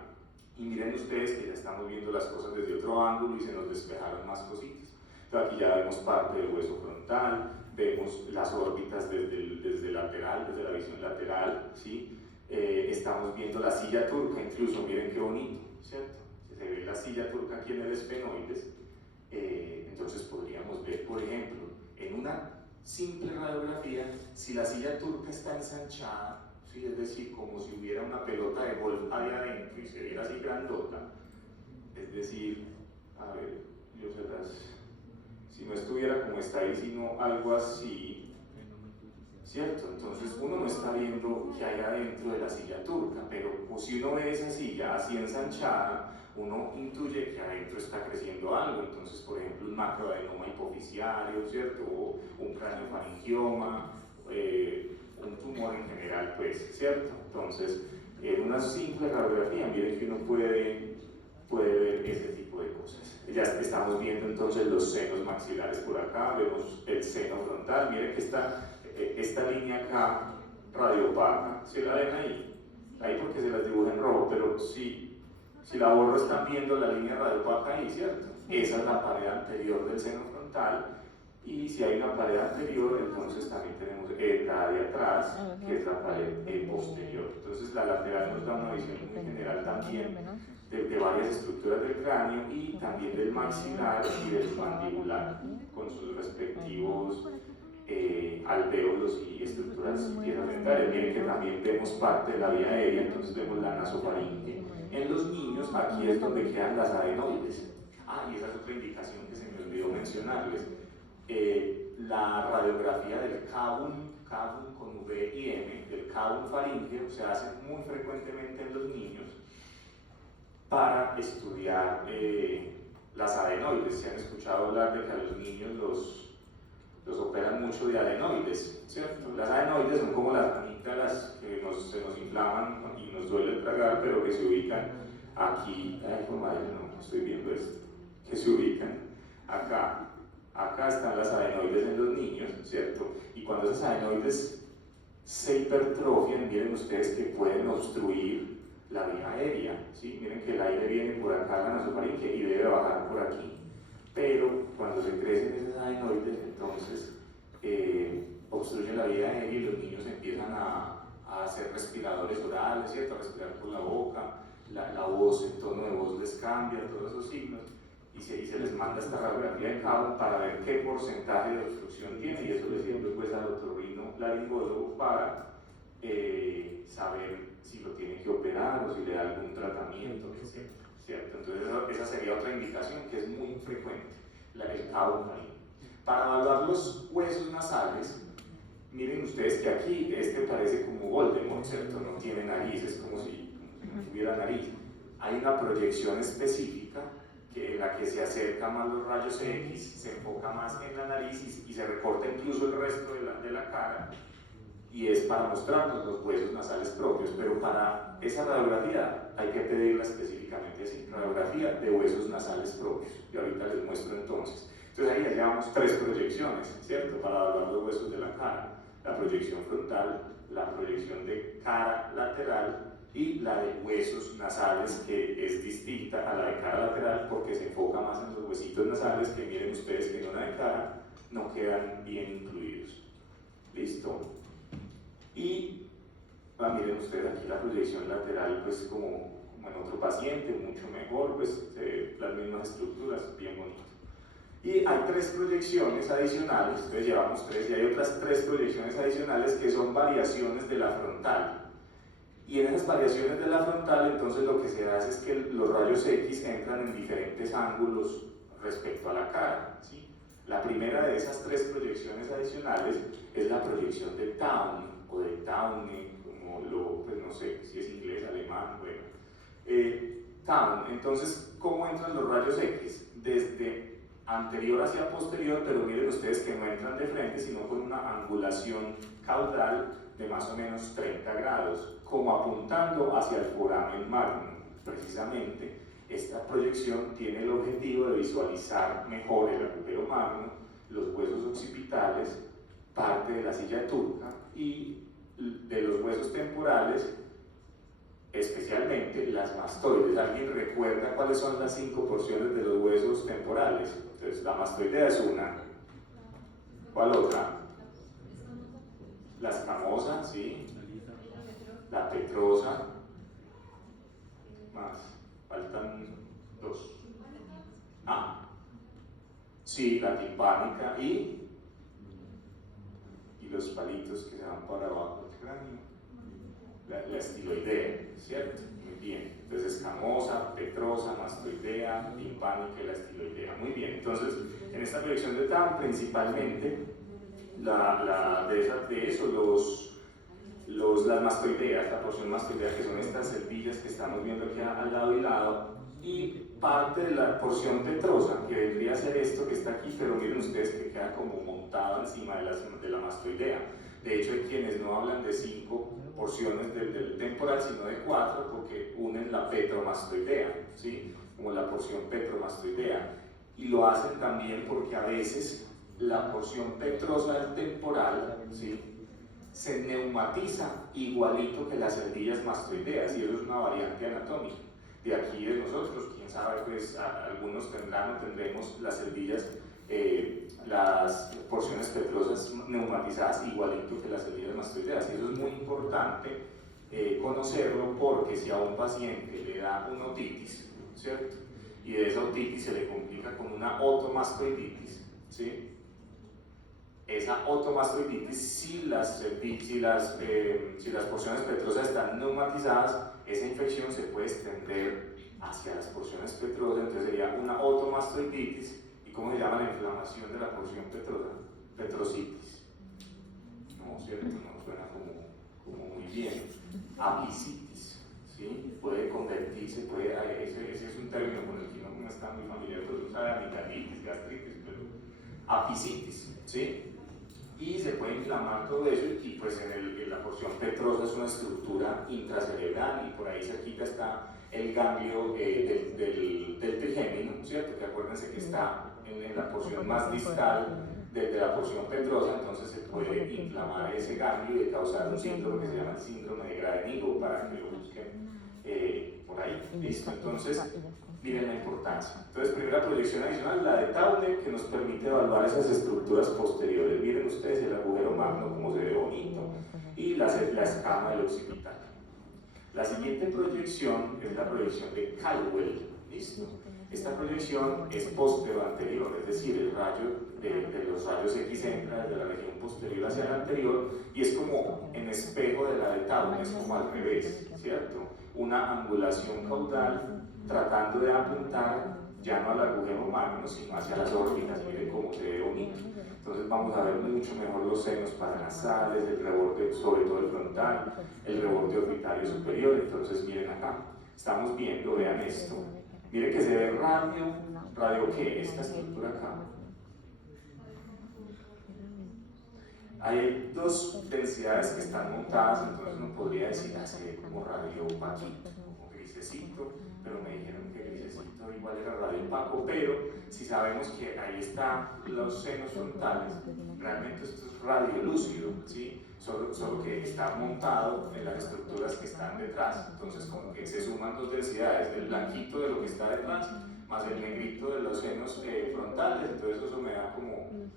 y miren ustedes que ya estamos viendo las cosas desde otro ángulo y se nos despejaron más cositas. Entonces aquí ya vemos parte del hueso frontal, vemos las órbitas desde lateral, desde la visión lateral, ¿sí? Estamos viendo la silla turca, incluso miren qué bonito, ¿cierto? Se ve la silla turca aquí en el esfenoides. Entonces podríamos ver, por ejemplo, en una simple radiografía, si la silla turca está ensanchada, ¿sí? Es decir, como si hubiera una pelota de golf ahí adentro y se viera así grandota, es decir, a ver, si no estuviera como está ahí, sino algo así, ¿cierto? Entonces uno no está viendo qué hay adentro de la silla turca, pero pues, si uno ve esa silla así ensanchada, uno intuye que adentro está creciendo algo. Entonces, por ejemplo, un macroadenoma hipoficiario, ¿cierto? O un craniofaringioma, un tumor en general, pues, ¿cierto? Entonces, en una simple radiografía, miren que uno puede ver ese tipo de cosas. Ya estamos viendo entonces los senos maxilares por acá, vemos el seno frontal, miren que esta línea acá, radiopaca, ¿se la ven ahí? Ahí porque se las dibuja en rojo, pero si la borro están viendo la línea radiopaca ahí, ¿cierto? Esa es la pared anterior del seno frontal, y si hay una pared anterior, entonces también tenemos la de atrás, que es la pared posterior. Entonces la lateral nos da una visión muy general también de varias estructuras del cráneo y también del maxilar y del mandibular, con sus respectivos alvéolos y estructuras piezas dentales. Miren que también vemos parte de la vía aérea, entonces vemos la nasofaringe. En los niños, aquí es donde quedan las adenoides. Y esa es otra indicación que se me olvidó mencionarles. La radiografía del cavum con V y M, del cavum faríngeo, se hace muy frecuentemente en los niños para estudiar las adenoides. Se han escuchado hablar de que a los niños los operan mucho de adenoides, ¿cierto? Las adenoides son como las amígdalas que se nos inflaman y nos duele el tragar, pero que se ubican aquí, ay, madre, no estoy viendo esto, que se ubican acá. Acá están las adenoides en los niños, ¿cierto? Y cuando esas adenoides se hipertrofian, miren ustedes que pueden obstruir la vía aérea, ¿sí? Miren que el aire viene por acá a la nasofaringe y debe bajar por aquí. Pero cuando se crecen esas adenoides, entonces obstruyen la vía aérea y los niños empiezan a hacer respiradores orales, ¿cierto? A respirar por la boca, la voz, el tono de voz les cambia, todos esos signos, y se les manda esta radiografía de cabo para ver qué porcentaje de obstrucción tiene, y eso le sirve pues al otorrinolaringólogo para saber si lo tiene que operar o si le da algún tratamiento, etc. ¿Cierto? Entonces esa sería otra indicación que es muy frecuente, el cabo marino. Para evaluar los huesos nasales, miren ustedes que aquí este parece como Voldemort, ¿cierto? No tiene nariz, es como si no tuviera nariz. Hay una proyección específica en la que se acerca más los rayos X, se enfoca más en la nariz y se recorta incluso el resto de la cara, y es para mostrarnos los huesos nasales propios, pero para esa radiografía hay que pedirla específicamente así, radiografía de huesos nasales propios, y ahorita les muestro entonces. Entonces ahí ya llevamos 3 proyecciones, ¿cierto? Para evaluar los huesos de la cara: la proyección frontal, la proyección de cara lateral y la de huesos nasales, que es distinta a la de cara lateral porque se enfoca más en los huesitos nasales, que miren ustedes que en una de cara no quedan bien incluidos. ¿Listo? Y miren ustedes aquí la proyección lateral, pues como en otro paciente, mucho mejor, pues las mismas estructuras, bien bonito. Y hay 3 proyecciones adicionales, entonces llevamos 3, y hay otras 3 proyecciones adicionales que son variaciones de la frontal. Y en esas variaciones de la frontal, entonces lo que se hace es que los rayos X entran en diferentes ángulos respecto a la cara, ¿sí? La primera de esas 3 proyecciones adicionales es la proyección de Towne, o de Towne, como pues no sé si es inglés, alemán, bueno. Towne, entonces, ¿cómo entran los rayos X? Desde anterior hacia posterior, pero miren ustedes que no entran de frente, sino con una angulación caudal de más o menos 30 grados, como apuntando hacia el foramen magnum. Precisamente, esta proyección tiene el objetivo de visualizar mejor el agujero magno, los huesos occipitales, parte de la silla turca y de los huesos temporales, especialmente las mastoides. ¿Alguien recuerda cuáles son las 5 porciones de los huesos temporales? Entonces, la mastoidea es una. ¿Cuál otra? La escamosa, ¿sí? La petrosa. Más. Faltan 2. Sí, la timpánica y los palitos que se van para abajo del cráneo. La estiloidea, ¿cierto? Muy bien. Entonces, escamosa, petrosa, mastoidea, timpánica y la estiloidea. Muy bien. Entonces, en esta proyección de Towne, principalmente, de eso, las mastoideas, la porción mastoidea, que son estas celdillas que estamos viendo aquí al lado y lado, y parte de la porción petrosa, que vendría a ser esto que está aquí, pero miren ustedes que queda como montado encima de la mastoidea. De hecho, hay quienes no hablan de 5 porciones del temporal, sino de 4, porque unen la petromastoidea, ¿sí? Como la porción petromastoidea. Y lo hacen también porque a veces la porción petrosa del temporal, ¿sí?, se neumatiza igualito que las celdillas mastoideas, y eso es una variante anatómica. De aquí de nosotros, quién sabe, pues algunos tendrán o tendremos las celdillas, las porciones petrosas neumatizadas igualito que las celdillas mastoideas, y eso es muy importante conocerlo, porque si a un paciente le da una otitis, ¿cierto?, y de esa otitis se le complica con una otomastoiditis, ¿sí?, esa otomastoiditis, si las porciones petrosas están neumatizadas, esa infección se puede extender hacia las porciones petrosas, entonces sería una otomastoiditis. ¿Y cómo se llama la inflamación de la porción petrosa? Petrositis. No, ¿cierto? No suena como muy bien. Apicitis, ¿sí? Puede convertirse, ese es un término con el que no está muy familiar, pero usa amigdalitis, gastritis, pero apicitis, ¿sí? y se puede inflamar todo eso, y pues en la porción petrosa es una estructura intracerebral, y por ahí cerquita está el ganglio del trigémino, ¿cierto? Que acuérdense que está en la porción más distal de la porción petrosa, entonces se puede inflamar ese ganglio y causar un síndrome que se llama el síndrome de Graveniggo, para que lo busquen por ahí. Listo, entonces miren la importancia. Entonces, primera proyección adicional, la de Tauner, que nos permite evaluar esas estructuras posteriores. Miren ustedes el agujero magno como se ve bonito, y la escama del occipital. La siguiente proyección es la proyección de Caldwell. ¿Listo? Esta proyección es postero-anterior, es decir, el rayo de los rayos X entra desde la región posterior hacia la anterior, y es como en espejo de la de Tauner, es como al revés, ¿cierto? Una angulación caudal tratando de apuntar ya no al agujero magno, sino hacia las órbitas. Miren cómo se ve bonito. Entonces vamos a ver mucho mejor los senos paranasales, el reborde, sobre todo el frontal, el reborde orbitario superior. Entonces miren acá, estamos viendo, vean esto. Miren que se ve radio ¿qué? Esta estructura acá. Hay dos densidades que están montadas, entonces uno podría decir así como radio opaquito, como grisecito, pero me dijeron que grisecito igual era radio opaco, pero si sabemos que ahí están los senos frontales, realmente esto es radio lúcido, ¿sí? Solo que está montado en las estructuras que están detrás, entonces como que se suman dos densidades, el blanquito de lo que está detrás, más el negrito de los senos frontales, entonces eso me da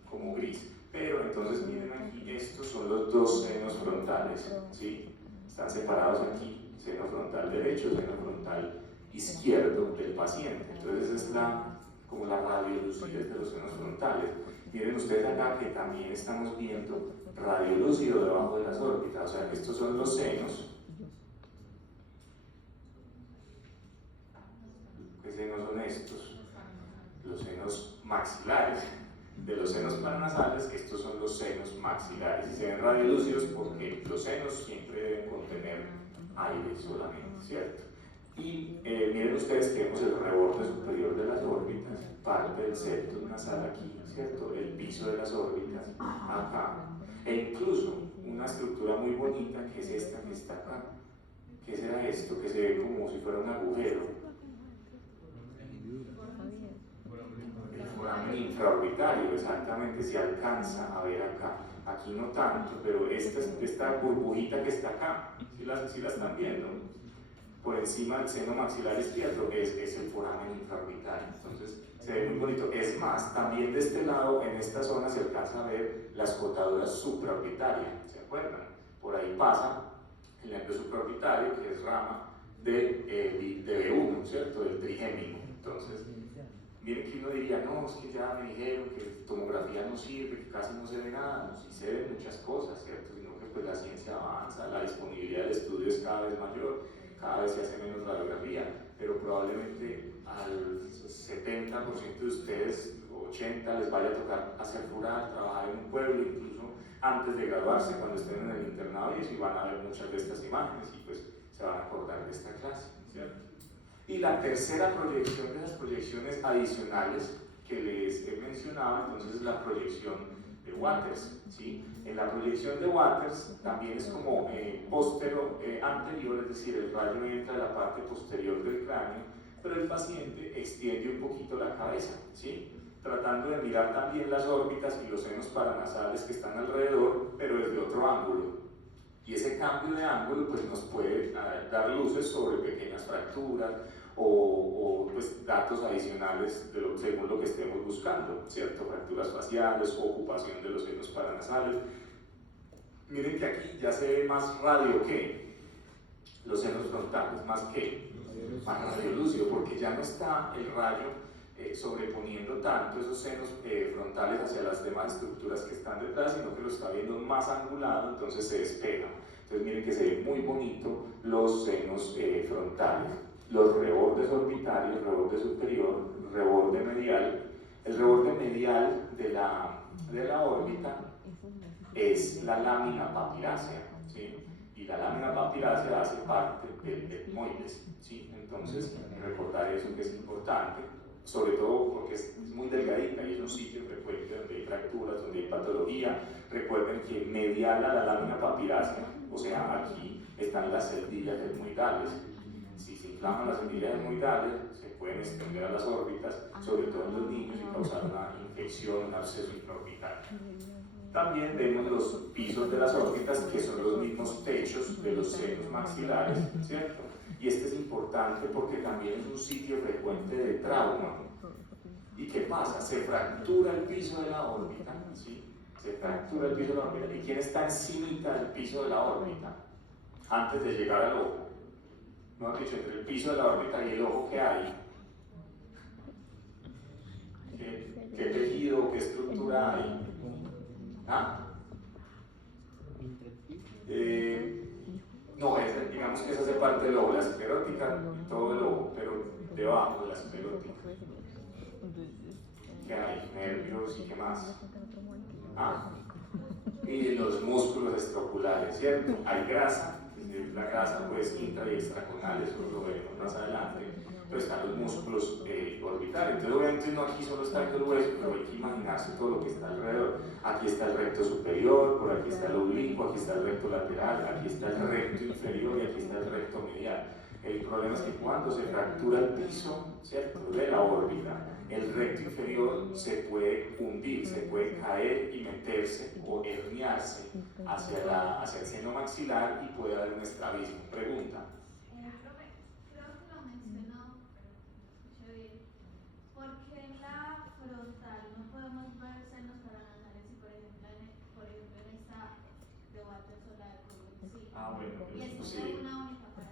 como gris. Pero entonces miren aquí, estos son los dos senos frontales, ¿sí? Están separados aquí, seno frontal derecho, seno frontal izquierdo del paciente. Entonces esa es como la radiolucidez de los senos frontales. Miren ustedes acá que también estamos viendo radiolúcido debajo de las órbitas, o sea que estos son los senos. ¿Qué senos son estos? Los senos maxilares. De los senos paranasales, estos son los senos maxilares, y se ven radiolúcidos porque los senos siempre deben contener aire solamente, ¿cierto? Y miren ustedes que vemos el reborde superior de las órbitas, parte del septum nasal aquí, ¿cierto? El piso de las órbitas acá, e incluso una estructura muy bonita que es esta que está acá. ¿Qué será esto? Que se ve como si fuera un agujero. Foramen infraorbitario, exactamente, se alcanza a ver acá. Aquí no tanto, pero esta burbujita que está acá, ¿sí la están viendo? Por encima del seno maxilar izquierdo es el foramen infraorbitario. Entonces se ve muy bonito. Es más, también de este lado, en esta zona, se alcanza a ver la escotadura supraorbitaria. ¿Se acuerdan? Por ahí pasa el nervio supraorbitario, que es rama de B1, ¿cierto? Del trigémino. Entonces, miren que uno diría, no, es que ya me dijeron que tomografía no sirve, que casi no se ve nada. No, sí se ven muchas cosas, ¿cierto? Sino que pues la ciencia avanza, la disponibilidad del estudio es cada vez mayor, cada vez se hace menos radiografía, pero probablemente al 70% de ustedes, 80%, les vaya a tocar hacer rural, trabajar en un pueblo, incluso antes de graduarse, cuando estén en el internado, y van a ver muchas de estas imágenes y pues se van a acordar de esta clase, ¿cierto? Y la tercera proyección de las proyecciones adicionales que les he mencionado, entonces es la proyección de Waters, ¿sí? En la proyección de Waters también es como anterior, es decir, el rayo entra de la parte posterior del cráneo, pero el paciente extiende un poquito la cabeza, ¿sí? Tratando de mirar también las órbitas y los senos paranasales que están alrededor, pero desde otro ángulo. Y ese cambio de ángulo pues, nos puede dar luces sobre pequeñas fracturas o pues, datos adicionales según lo que estemos buscando, ¿cierto? Fracturas faciales o ocupación de los senos paranasales. Miren que aquí ya se ve más radio que los senos frontales, más radio lúcido, porque ya no está el rayo sobreponiendo tanto esos senos frontales hacia las demás estructuras que están detrás, sino que lo está viendo más angulado, entonces se despega. Entonces miren que se ve muy bonito los senos frontales, los rebordes orbitarios, reborde superior, reborde medial. El reborde medial de la órbita es la lámina papilácea, ¿sí? Y la lámina papilácea hace parte del etmoides, ¿sí? Entonces recordar eso que es importante. sobre todo porque es muy delgadita y es un sitio frecuente donde hay fracturas, donde hay patología. Recuerden que medial a la lámina papirácea, o sea, aquí están las celdillas etmoidales. Si se inflaman las celdillas etmoidales, se pueden extender a las órbitas, sobre todo en los niños, y causar una infección, un absceso intraorbital. También vemos los pisos de las órbitas, que son los mismos techos de los senos maxilares, ¿cierto? Y este es importante porque también es un sitio frecuente de trauma. ¿Y qué pasa? Se fractura el piso de la órbita, ¿sí? Se fractura el piso de la órbita. ¿Y quién está encimita del piso de la órbita? Antes de llegar al ojo. Mejor dicho, entre el piso de la órbita y el ojo, ¿qué hay? ¿Qué tejido, qué estructura hay? ¿Ah? No, digamos que esa hace parte del ojo, la esclerótica y todo el ojo, pero debajo de la esclerótica. ¿Qué hay? Nervios y qué más. Y los músculos escroculares, ¿cierto? Hay grasa, la grasa pues intra y extraconal, eso lo veremos más adelante, pero están los músculos orbitales. Entonces obviamente no aquí solo está el hueso, pero hay que imaginarse todo lo que está alrededor. Aquí está el recto superior, por aquí está el oblicuo, aquí está el recto lateral, aquí está el recto inferior y aquí está el recto medial. El problema es que cuando se fractura el piso, ¿cierto?, de la órbita, el recto inferior se puede hundir, se puede caer y meterse o herniarse hacia el seno maxilar y puede haber un estrabismo. Pregunta. Profe, creo que lo mencionó, pero no escuché bien. ¿Por qué en la frontal no podemos ver senos paranasales y por ejemplo en esta de Walter solar? Sí. Bueno, Y es sí. una única para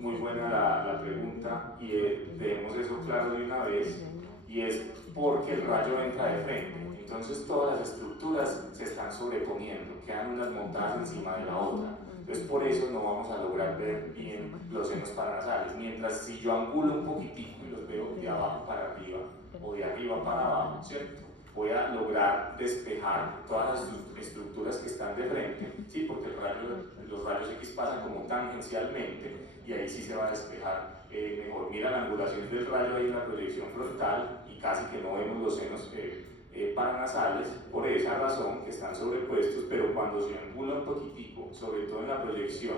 Muy buena la pregunta y tenemos eso claro de una vez, y es porque el rayo entra de frente. Entonces todas las estructuras se están sobreponiendo, quedan unas montadas encima de la otra. Entonces por eso no vamos a lograr ver bien los senos paranasales. Mientras si yo angulo un poquitico y los veo de abajo para arriba o de arriba para abajo, ¿cierto?, voy a lograr despejar todas las estructuras que están de frente, ¿sí? Porque los rayos X pasan como tangencialmente y ahí sí se va a despejar mejor. Mira la angulación del rayo ahí en la proyección frontal y casi que no vemos los senos paranasales por esa razón, que están sobrepuestos, pero cuando se angula un poquitico, sobre todo en la proyección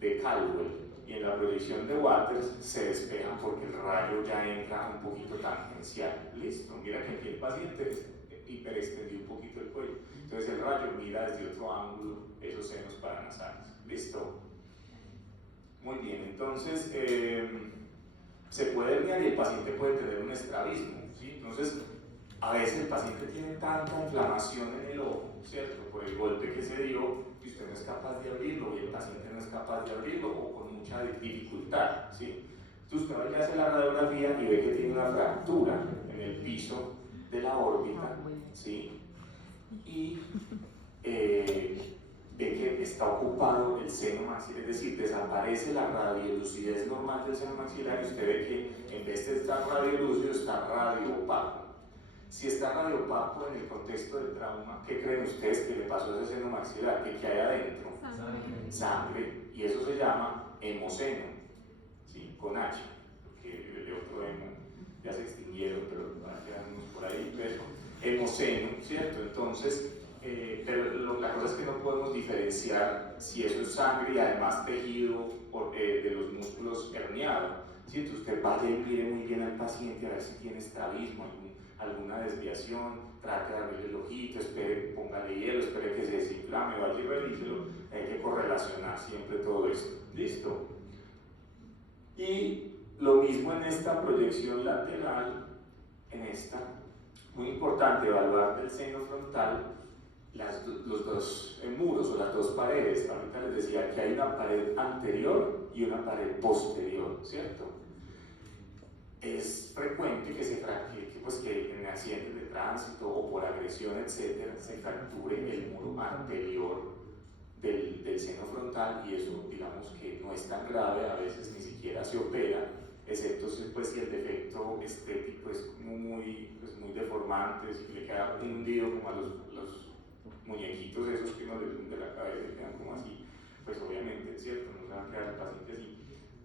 de Caldwell y en la proyección de Waters, se despejan porque el rayo ya entra un poquito tangencial. Listo, mira que aquí el paciente hiperextendió un poquito el cuello, entonces el rayo mira desde otro ángulo esos senos paranasales. Listo. Muy bien, entonces se puede herniar y el paciente puede tener un estrabismo, ¿sí? Entonces a veces el paciente tiene tanta inflamación en el ojo, ¿cierto?, por el golpe que se dio, y usted no es capaz de abrirlo y el paciente no es capaz de abrirlo o con mucha dificultad, ¿sí? Entonces usted le hace la radiografía y ve que tiene una fractura en el piso de la órbita, ¿sí? Y ve que está ocupado el seno maxilar, es decir, desaparece la radiolucidez normal del seno maxilar y usted ve que en vez de estar radiolúcido está radioopaco. Si está radiopaco en el contexto del trauma, ¿qué creen ustedes que le pasó a ese seno maxilar? ¿Qué hay adentro? Sangre. Y eso se llama hemoseno, ¿sí?, con H, porque el otro hemo ya se extinguieron, pero van a quedar unos por ahí, pero hemoseno, ¿cierto? Entonces, pero la cosa es que no podemos diferenciar si eso es sangre y además tejido de los músculos herniados, ¿sí? Entonces usted vaya y mire muy bien al paciente a ver si tiene estrabismo, alguna desviación, trate de abrirle el ojito, espere, póngale hielo, espere que se desinflame, vaya y revíselo. Hay que correlacionar siempre todo esto. ¿Listo? Y lo mismo en esta proyección lateral, en esta, muy importante evaluar del seno frontal los dos muros o las dos paredes. Ahorita les decía que hay una pared anterior y una pared posterior, ¿cierto? Es frecuente que se fracture, que en accidentes de tránsito o por agresión, etcétera, se fracture el muro anterior del seno frontal, y eso, digamos que no es tan grave, a veces ni siquiera se opera, excepto pues, si el defecto estético es muy deformante, si le queda hundido como a los muñequitos esos que uno le hunde la cabeza y quedan como así, pues obviamente, ¿cierto?, no se va a quedar el paciente así,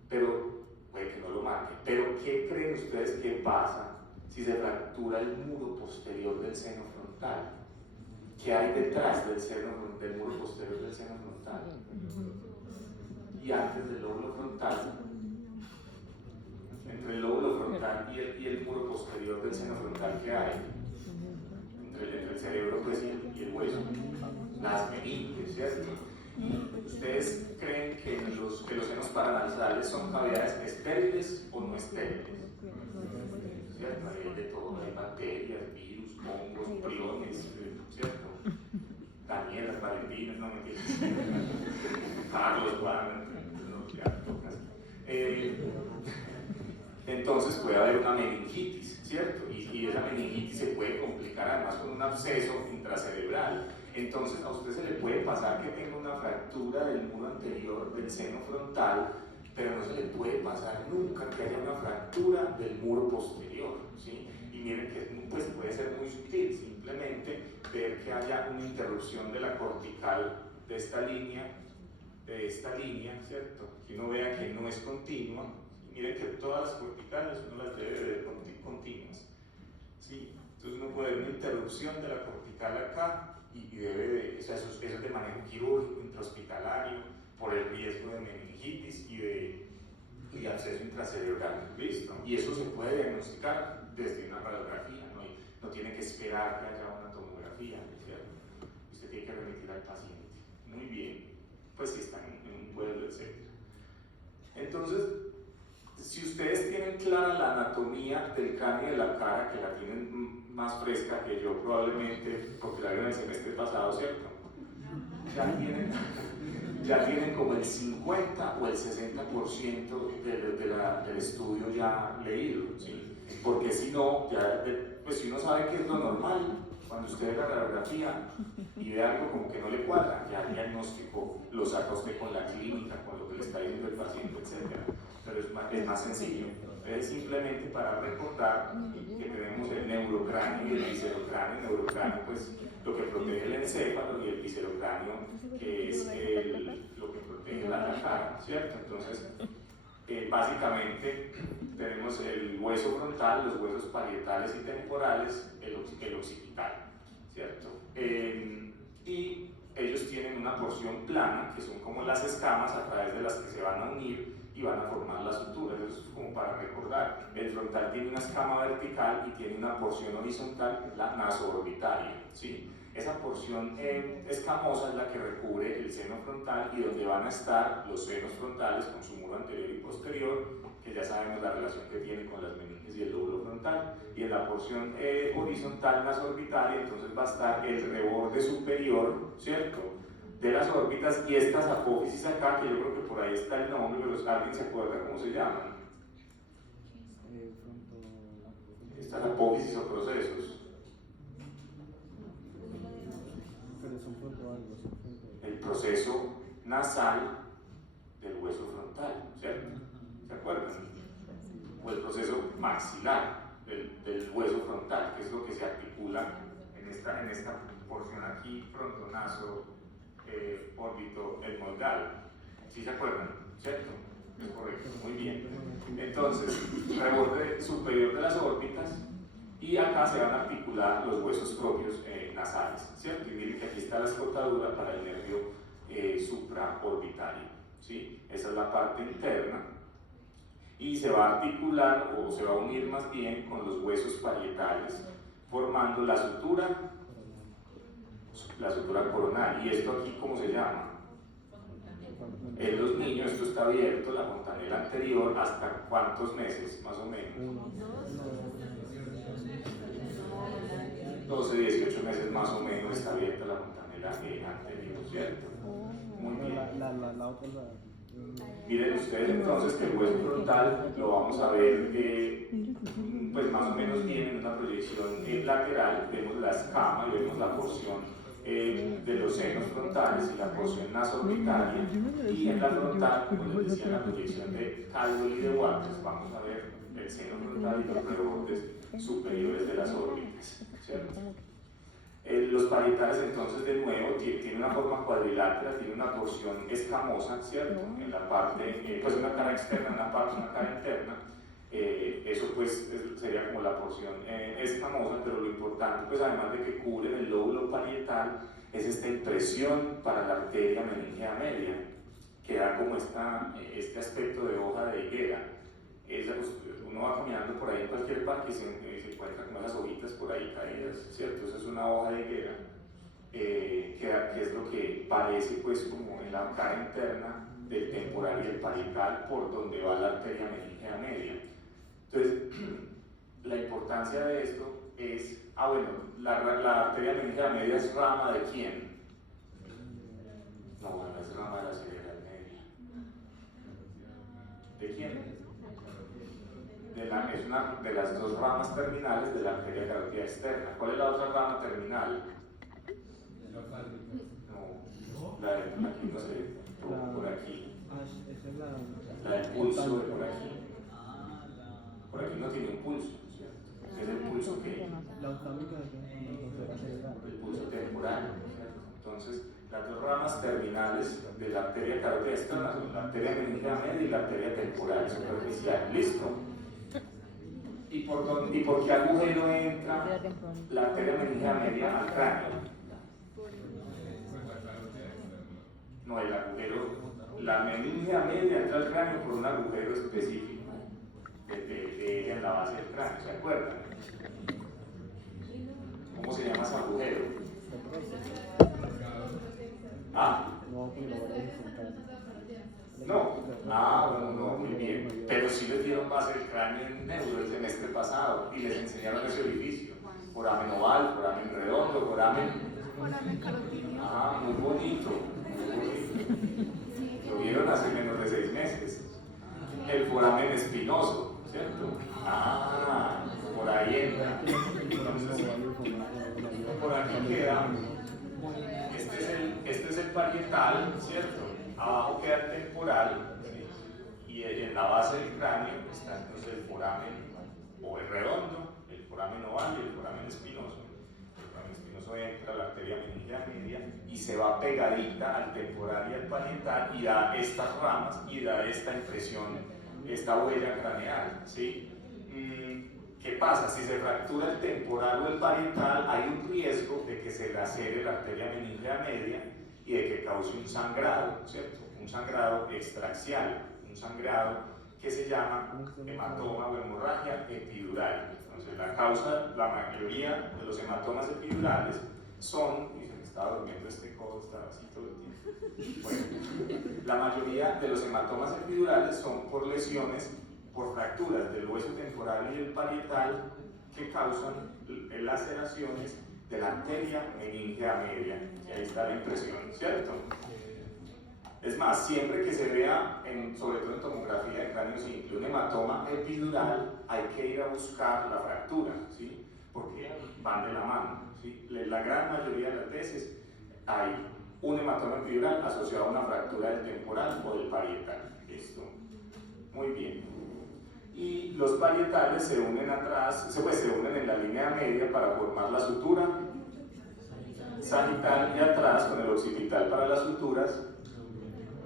pero puede que no lo marque. Pero ¿qué creen ustedes que pasa si se fractura el muro posterior del seno frontal? ¿Qué hay detrás del muro posterior del seno frontal? Y antes del lóbulo frontal, entre el lóbulo frontal y el muro posterior del seno frontal, ¿qué hay? Entre el cerebro pues, y el hueso, las meninges, ¿cierto? ¿Ustedes creen que los senos paranasales son cavidades estériles o no estériles? ¿Cierto? Hay de todo, hay bacterias, virus, hongos, priones, ¿cierto? Danielas, Valentinas, no mentiras. Carlos, Juan, no, ya, tocas. Entonces puede haber una meningitis, ¿cierto? Y esa meningitis se puede complicar además con un absceso intracerebral. Entonces a usted se le puede pasar que tenga una fractura del muro anterior del seno frontal, pero no se le puede pasar nunca que haya una fractura del muro posterior, ¿sí? Y miren que pues, puede ser muy sutil, simplemente ver que haya una interrupción de la cortical de esta línea, ¿cierto? Que uno vea que no es continua. Miren que todas las corticales uno las debe ver continuas, ¿sí? Entonces uno puede ver una interrupción de la cortical acá y debe de, o sea, eso es de manejo quirúrgico, intrahospitalario, por el riesgo de meningitis y de absceso intracerebral, ¿listo? Y eso se puede diagnosticar desde una radiografía, no tiene que esperar que haya una tomografía, ¿cierto? Usted tiene que remitir al paciente. Muy bien, pues si están en un vuelo, etc. Entonces, si ustedes tienen clara la anatomía del cráneo y de la cara, que la tienen más fresca que yo probablemente, porque la vieron el semestre pasado, ¿cierto? Ya tienen como el 50 o el 60% del estudio ya leído, ¿sí? Porque si no, pues si uno sabe qué es lo normal, cuando usted ve la radiografía y ve algo como que no le cuadra, ya el diagnóstico lo saca usted con la clínica, con lo que le está diciendo el paciente, etc. Pero es más sencillo. Es simplemente para recordar que tenemos el neurocráneo y el viscerocráneo. El neurocráneo, pues, lo que protege el encéfalo, y el viscerocráneo, que es lo que protege la cara, ¿cierto? Entonces, básicamente, tenemos el hueso frontal, los huesos parietales y temporales, el occipital, ¿cierto? Y ellos tienen una porción plana, que son como las escamas a través de las que se van a unir y van a formar las suturas. Eso es como para recordar. El frontal tiene una escama vertical y tiene una porción horizontal, que es la nasoorbitaria, ¿sí? Esa porción escamosa es la que recubre el seno frontal y donde van a estar los senos frontales con su muro anterior y posterior, que ya sabemos la relación que tiene con las meninges y el lóbulo frontal. Y en la porción horizontal nasoorbital, entonces va a estar el reborde superior, ¿cierto?, de las órbitas, y estas apófisis acá, que yo creo que por ahí está el nombre, pero ¿alguien se acuerda cómo se llaman? Estas apófisis o procesos. El proceso nasal del hueso frontal, ¿cierto? ¿Se acuerdan? O el proceso maxilar del hueso frontal, que es lo que se articula en esta porción aquí, frontonaso, órbito, el molgal. ¿Sí se acuerdan? ¿Cierto? Es correcto, muy bien. Entonces, reborde superior de las órbitas, y acá se van a articular los huesos propios nasales, ¿cierto? Y miren que aquí está la escotadura para el nervio supraorbitario, ¿sí? Esa es la parte interna, y se va a articular, o se va a unir más bien, con los huesos parietales, formando la sutura coronal. ¿Y esto aquí cómo se llama? En los niños esto está abierto, la fontanela anterior, ¿hasta cuántos meses más o menos? 12, 18 meses más o menos está abierta la fontanela anterior, ¿cierto? Muy bien. Miren ustedes entonces que el hueso frontal lo vamos a ver, pues más o menos bien en una proyección lateral. Vemos la escama y vemos la porción de los senos frontales y la porción nasoorbital, y en la frontal, como les decía, en la proyección de Caldwell y de Walters, vamos a ver el seno frontal y los rebordes superiores de las órbitas, ¿cierto? Los parietales, entonces, de nuevo, tienen una forma cuadrilátera, tiene una porción escamosa, ¿cierto? En la parte, pues una cara externa, una cara interna. Eso pues sería como la porción escamosa, pero lo importante, pues además de que cubren el lóbulo parietal, es esta impresión para la arteria meningea media, que da como este aspecto de hoja de higuera. Pues, uno va caminando por ahí en cualquier parque y se encuentra con esas hojitas por ahí caídas, ¿cierto? Eso es una hoja de higuera, que es lo que parece pues como en la cara interna del temporal y el parietal por donde va la arteria meningea media. Entonces, la importancia de esto es, bueno, la arteria meningea media es rama de quién? No, es rama de la cerebral media. ¿De quién? Es una de las dos ramas terminales de la arteria carótida externa. ¿Cuál es la otra rama terminal? No, la de aquí, no sé, por aquí. La del pulso de por aquí. Por aquí no tiene un pulso, ¿cierto? Es el pulso que... El pulso temporal, ¿cierto? Entonces, las dos ramas terminales de la arteria carótida externa son la arteria meningea media y la arteria temporal superficial. ¿Listo? ¿Y por qué agujero entra la arteria meningea media al cráneo? No, el agujero, la meningea media entra al cráneo por un agujero específico en la base del cráneo, ¿se acuerdan? ¿Cómo se llama ese agujero? ¿Ah? No, bueno, no, muy bien. Pero sí les dieron base del cráneo en neuro el semestre pasado y les enseñaron ese orificio. Foramen oval, foramen redondo, foramen carotídeo. Muy bonito, muy bonito. Lo vieron hace menos de 6 meses. El foramen espinoso, ¿cierto? Por ahí entra. Entonces, por aquí queda. Este es el parietal, ¿cierto? Abajo queda el temporal, ¿sí? Y en la base del cráneo está entonces el foramen o el redondo, el foramen oval y el foramen espinoso. El foramen espinoso entra a la arteria meningea media y se va pegadita al temporal y al parietal y da estas ramas y da esta impresión, esta huella craneal, ¿sí? ¿Qué pasa? Si se fractura el temporal o el parietal, hay un riesgo de que se lacere la arteria meningea media y de que cause un sangrado, ¿cierto? Un sangrado extraxial, un sangrado que se llama hematoma o hemorragia epidural. Entonces, la mayoría de los hematomas epidurales son, y se me está durmiendo este codo, está así todo el tiempo. Bueno, la mayoría de los hematomas epidurales son por lesiones, por fracturas del hueso temporal y del parietal que causan laceraciones de la arteria meningea media. Y ahí está la impresión, ¿cierto? Es más, siempre que se vea, sobre todo en tomografía de cráneo simple, un hematoma epidural, hay que ir a buscar la fractura, ¿sí? Porque van de la mano, ¿sí? La gran mayoría de las veces hay un hematoma epidural asociado a una fractura del temporal o del parietal. ¿Listo? Muy bien. Y los parietales se unen atrás, se unen en la línea media para formar la sutura sagital y atrás con el occipital para las suturas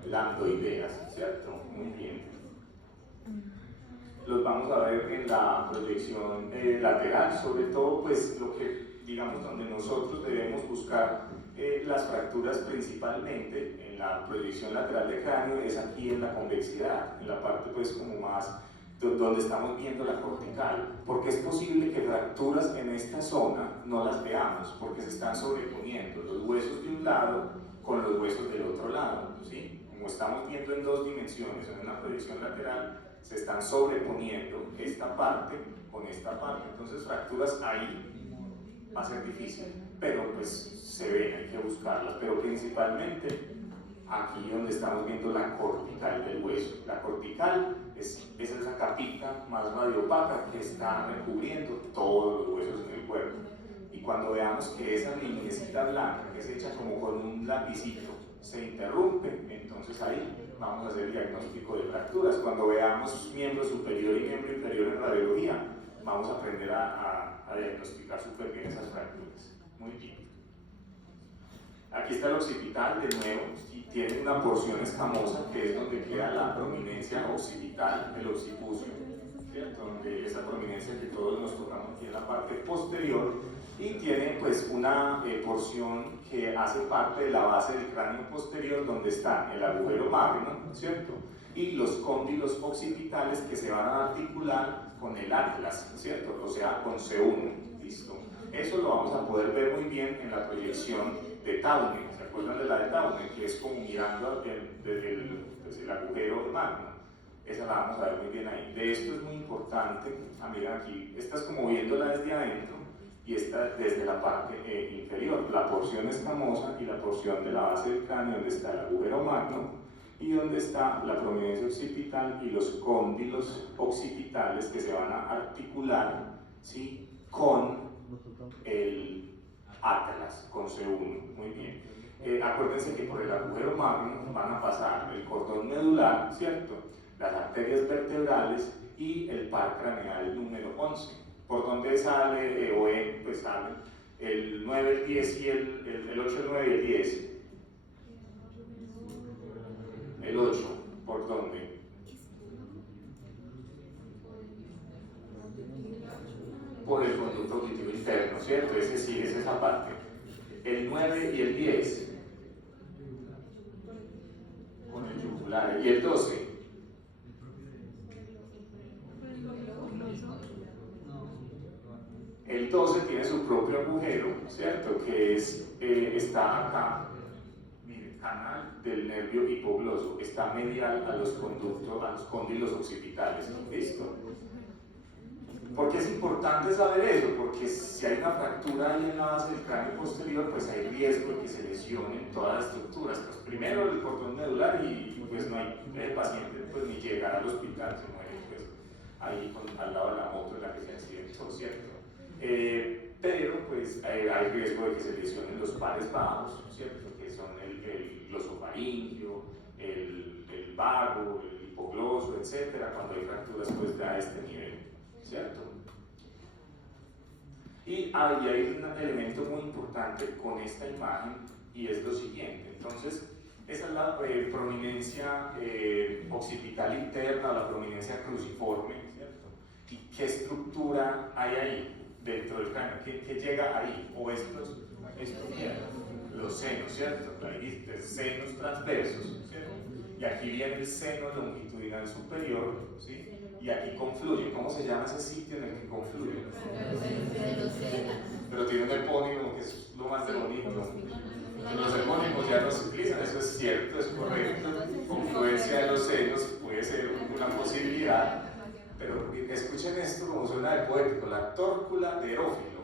lambdoideas, ¿cierto? Muy bien. Los vamos a ver en la proyección lateral, sobre todo pues lo que, digamos, donde nosotros debemos buscar las fracturas principalmente en la proyección lateral de cráneo es aquí en la convexidad, en la parte pues como más donde estamos viendo la cortical, porque es posible que fracturas en esta zona no las veamos, porque se están sobreponiendo los huesos de un lado con los huesos del otro lado, ¿sí? Como estamos viendo en 2 dimensiones, en una proyección lateral, se están sobreponiendo esta parte con esta parte, entonces fracturas ahí va a ser difícil, pero pues se ven, hay que buscarlas, pero principalmente aquí donde estamos viendo la cortical del hueso. La cortical es esa capita más radiopaca que está recubriendo todos los huesos en el cuerpo. Y cuando veamos que esa lineecita blanca, que es hecha como con un lapicito, se interrumpe, entonces ahí vamos a hacer el diagnóstico de fracturas. Cuando veamos miembro superior y miembro inferior en radiología, vamos a aprender a diagnosticar súper bien esas fracturas. Muy bien. Aquí está el occipital de nuevo, y tiene una porción escamosa que es donde queda la prominencia occipital, el occipucio, ¿cierto? Donde esa prominencia que todos nos tocamos aquí en la parte posterior, y tiene pues una porción que hace parte de la base del cráneo posterior, donde está el agujero magno, ¿cierto? Y los cóndilos occipitales que se van a articular con el atlas, ¿cierto? O sea, con C1, ¿listo? Eso lo vamos a poder ver muy bien en la proyección de Towne. ¿Se acuerdan de la de Towne? Que es como mirando desde el agujero magno. Esa la vamos a ver muy bien ahí. De esto es muy importante, miren aquí, esta es como viéndola desde adentro y esta desde la parte inferior, la porción escamosa y la porción de la base del cráneo donde está el agujero magno y donde está la prominencia occipital y los cóndilos occipitales que se van a articular, ¿sí?, con el atlas, con C1, muy bien. Acuérdense que por el agujero magno van a pasar el cordón medular, ¿cierto?, las arterias vertebrales y el par craneal número 11. ¿Por dónde sale, pues sale el 9, el 10 y el 8, el 9 y el 10? El 8, ¿por dónde? Por el conducto auditivo interno, ¿cierto? Ese sí, es esa parte. El 9 y el 10 con el yugular. ¿Y el 12? El 12 tiene su propio agujero, ¿cierto? Que está acá, mire, canal del nervio hipogloso, está medial a los conductos, a los cóndilos occipitales, ¿listo? ¿Por qué es importante saber eso? Porque si hay una fractura ahí en la base del cráneo posterior, pues hay riesgo de que se lesionen todas las estructuras. Pues primero el cordón medular y pues no hay el paciente pues ni llegar al hospital, se muere pues ahí al lado de la moto en la que se accidentó, ¿cierto? Pero pues hay riesgo de que se lesionen los pares bajos, ¿cierto? Que son el glosofaringio, el vago, el hipogloso, etcétera, cuando hay fracturas pues a este nivel, ¿cierto? Y ahí hay un elemento muy importante con esta imagen y es lo siguiente. Entonces, esa es la prominencia occipital interna o la prominencia cruciforme, ¿cierto? ¿Y qué estructura hay ahí dentro del cráneo? ¿Qué llega ahí? O estos los senos, ¿cierto? Ahí senos transversos, ¿cierto? Y aquí viene el seno longitudinal superior, ¿sí? Y aquí confluye. ¿Cómo se llama ese sitio en el que confluye? Pero tiene un epónimo que es lo más de bonito. Los epónimos ya no se utilizan, eso es cierto, es correcto. Confluencia de los senos puede ser una posibilidad, pero escuchen esto como suena de poético: la tórcula de Erófilo.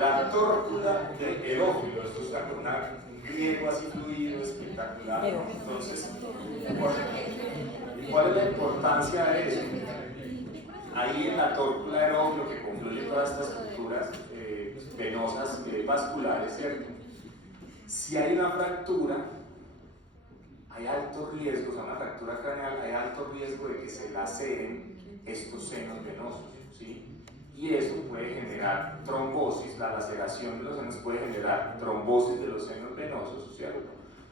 La tórcula de Erófilo, esto está con un griego así fluido, espectacular. Entonces, ¿cuál es la importancia de eso? Ahí en la tórcula de Erófilo, que confluye todas estas estructuras venosas vasculares, ¿cierto? Si hay una fractura, hay alto riesgo, o sea, una fractura craneal, hay alto riesgo de que se laceren estos senos venosos, ¿sí? Y eso puede generar trombosis. La laceración de los senos puede generar trombosis de los senos venosos, ¿cierto?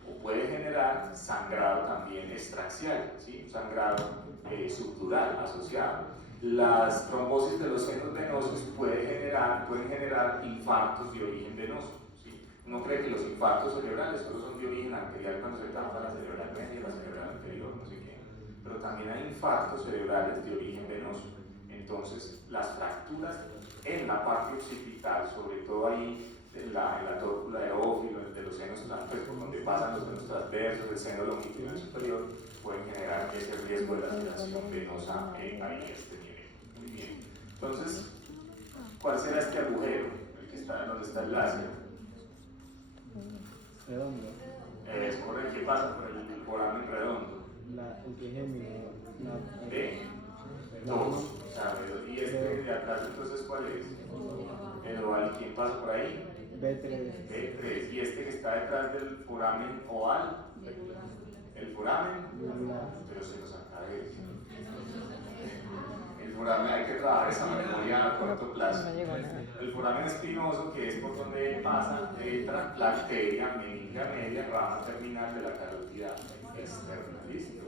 O puede generar sangrado también extraxial, ¿sí? Un sangrado subdural asociado. Las trombosis de los senos venosos pueden generar infartos de origen venoso, ¿sí? Uno cree que los infartos cerebrales solo son de origen arterial cuando se tapa la cerebral media y la cerebral anterior, no sé qué, pero también hay infartos cerebrales de origen venoso. Entonces, las fracturas en la parte occipital, sobre todo ahí en la tórcula de Erófilo, de los senos transversos, por donde pasan los senos transversos, el seno longitudinal superior, pueden generar ese riesgo de laceración venosa ahí a este nivel. Muy bien. Entonces, ¿cuál será este agujero? El que está donde está el láser. Redondo. Es correcto. ¿Qué pasa por el foramen redondo? El trigémino. B2. O sea, y este de atrás, entonces, ¿cuál es? El oval. ¿Quién pasa por ahí? B3. B3. ¿Y este que está detrás del foramen oval? El foramen. Pero se nos acaba de decir. El foramen, hay que trabajar esa memoria a corto plazo. El foramen espinoso, que es por donde entra la arteria meningia media, rama terminal de la carótida externa. ¿Listo?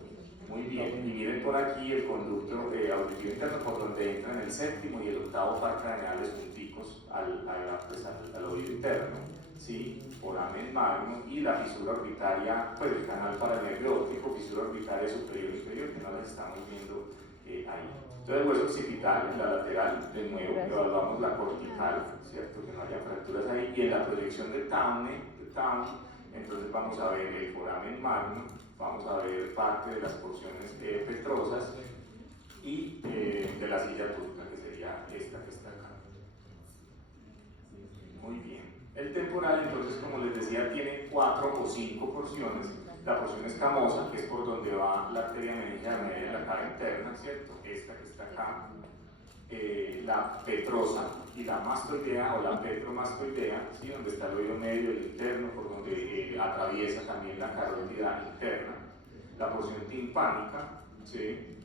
Muy bien, y miren por aquí el conducto auditivo interno por donde entran el séptimo y el octavo par craneales junticos al oído interno, ¿sí? Foramen magnum y la fisura orbitaria, pues el canal para el nervio óptico, fisura orbitaria superior e inferior, que no las estamos viendo ahí. Entonces el hueso occipital en la lateral, de nuevo, evaluamos la cortical, ¿cierto? Que no haya fracturas ahí, y en la proyección de Towne, entonces vamos a ver el foramen magnum, vamos a ver parte de las porciones petrosas y de la silla turca, que sería esta que está acá. Muy bien. El temporal, entonces, como les decía, tiene 4 o 5 porciones. La porción escamosa, que es por donde va la arteria meningeal media de la cara interna, ¿cierto? Esta que está acá. La petrosa y la mastoidea o la petromastoidea, ¿sí? Donde está el oído medio, el interno, por donde atraviesa también la carótida interna. La porción timpánica, ¿sí?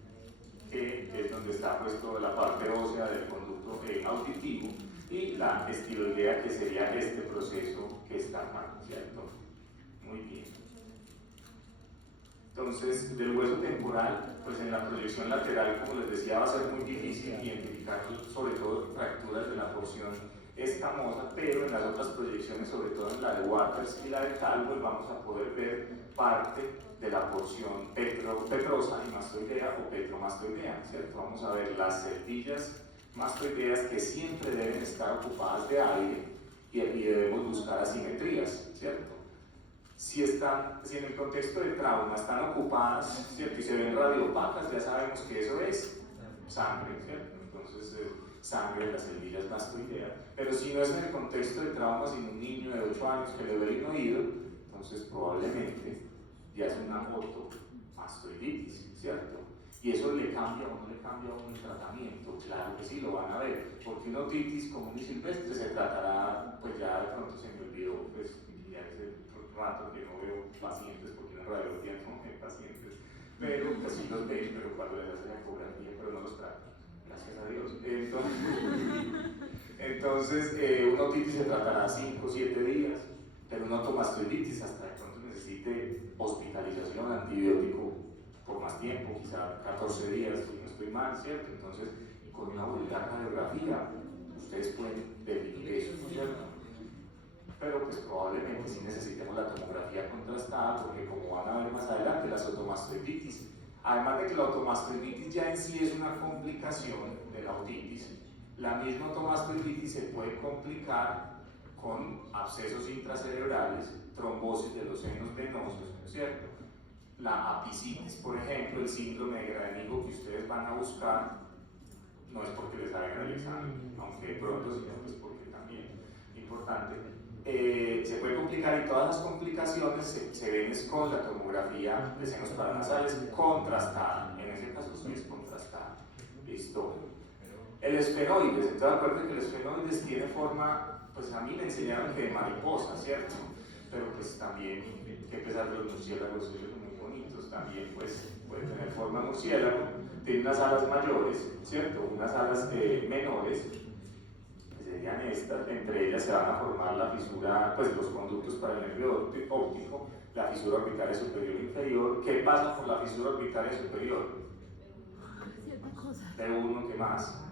Que es donde está pues toda la parte ósea del conducto auditivo, y la estiloidea, que sería este proceso que está acá, ¿cierto? Muy bien. Entonces, del hueso temporal, pues en la proyección lateral, como les decía, va a ser muy difícil identificar sobre todo fracturas de la porción escamosa, pero en las otras proyecciones, sobre todo en la de Waters y la de Calvo, vamos a poder ver parte de la porción petrosa y mastoidea o petromastoidea, ¿cierto? Vamos a ver las celdillas mastoideas, que siempre deben estar ocupadas de aire y debemos buscar asimetrías, ¿cierto? Si en el contexto de trauma están ocupadas, ¿cierto? Y se ven radiopacas, ya sabemos que eso es sangre, ¿cierto? Entonces, sangre de las celdillas mastoideas. Pero si no es en el contexto de trauma, sino un niño de 8 años que le duele un oído, entonces probablemente ya es una otomastoiditis, ¿cierto? Y eso le cambia o no le cambia a uno el tratamiento. Claro que sí, lo van a ver, porque una otitis común y silvestre se tratará, pues ya de pronto se me olvidó, pues ya hace rato que no veo pacientes, porque en radiología no hay pacientes, pero pues sí los ven, pero cuando les hacen la ecografía, pero no los tratan, gracias a Dios. Entonces una otitis se tratará 5 o 7 días, pero una otomastoiditis hasta de pronto necesite hospitalización, antibiótico por más tiempo, quizá 14 días, si no estoy mal, ¿cierto? Entonces, con una vulgar radiografía, ustedes pueden definir eso, ¿cierto? Pero pues probablemente sí necesitemos la tomografía contrastada, porque como van a ver más adelante, las otomastoiditis, además de que la otomastoiditis ya en sí es una complicación de la otitis, la misma otomastoiditis se puede complicar con abscesos intracerebrales, trombosis de los senos venosos, ¿cierto? La apicitis, por ejemplo, el síndrome de Granigo que ustedes van a buscar, no es porque les hagan el examen, aunque de pronto, sino pues porque también es importante. Se puede complicar, y todas las complicaciones se ven con la tomografía de senos paranasales contrastada. En ese caso sí es contrastada. Listo. El esfenoides, entonces acuérdense que el esfenoides tiene forma, pues a mí me enseñaron que de mariposa, ¿cierto? Pero pues también, que a pesar de los murciélagos, ellos son muy bonitos, también pues puede tener forma murciélago, tiene unas alas mayores, ¿cierto? Unas alas menores, que serían estas, entre ellas se van a formar la fisura, pues los conductos para el nervio óptico, la fisura orbitaria superior e inferior. ¿Qué pasa por la fisura orbitaria superior? De uno, ¿qué más?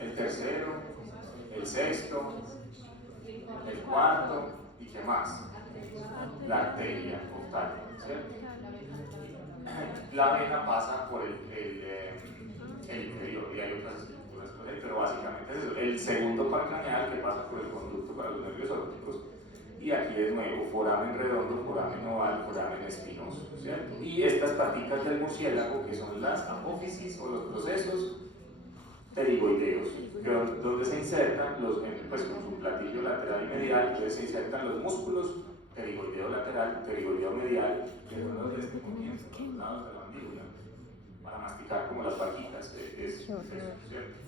El tercero, el sexto, el cuarto, ¿y qué más? La arteria oftalmica, ¿cierto? La vena pasa por el inferior, y hay otras estructuras por ahí, pero básicamente es eso. El segundo par craneal, que pasa por el conducto para los nervios ópticos, y aquí de nuevo foramen redondo, foramen oval, foramen espinoso, ¿cierto? Y estas paticas del murciélago, que son las apófisis o los procesos pterigoideos, donde se insertan pues con su platillo lateral y medial, donde se insertan los músculos pterigoideo lateral, pterigoideo medial, que son los de este comienzo, los lados de la mandíbula, para masticar como las vaquitas, es eso, ¿cierto?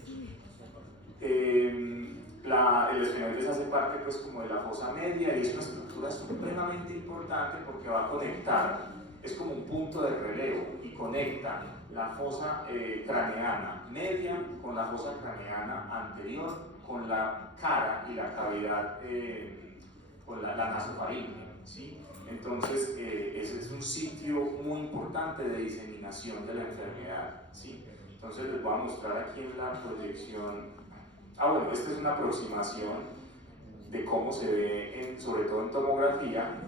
El esfenoides hace parte pues como de la fosa media, y es una estructura supremamente importante porque va a conectar, es como un punto de relevo, y conecta la fosa craneana media con la fosa craneana anterior, con la cara y la cavidad, con la nasofaringe, ¿sí? Entonces ese es un sitio muy importante de diseminación de la enfermedad, ¿sí? Entonces les voy a mostrar aquí en la proyección. Bueno, esta es una aproximación de cómo se ve, sobre todo en tomografía,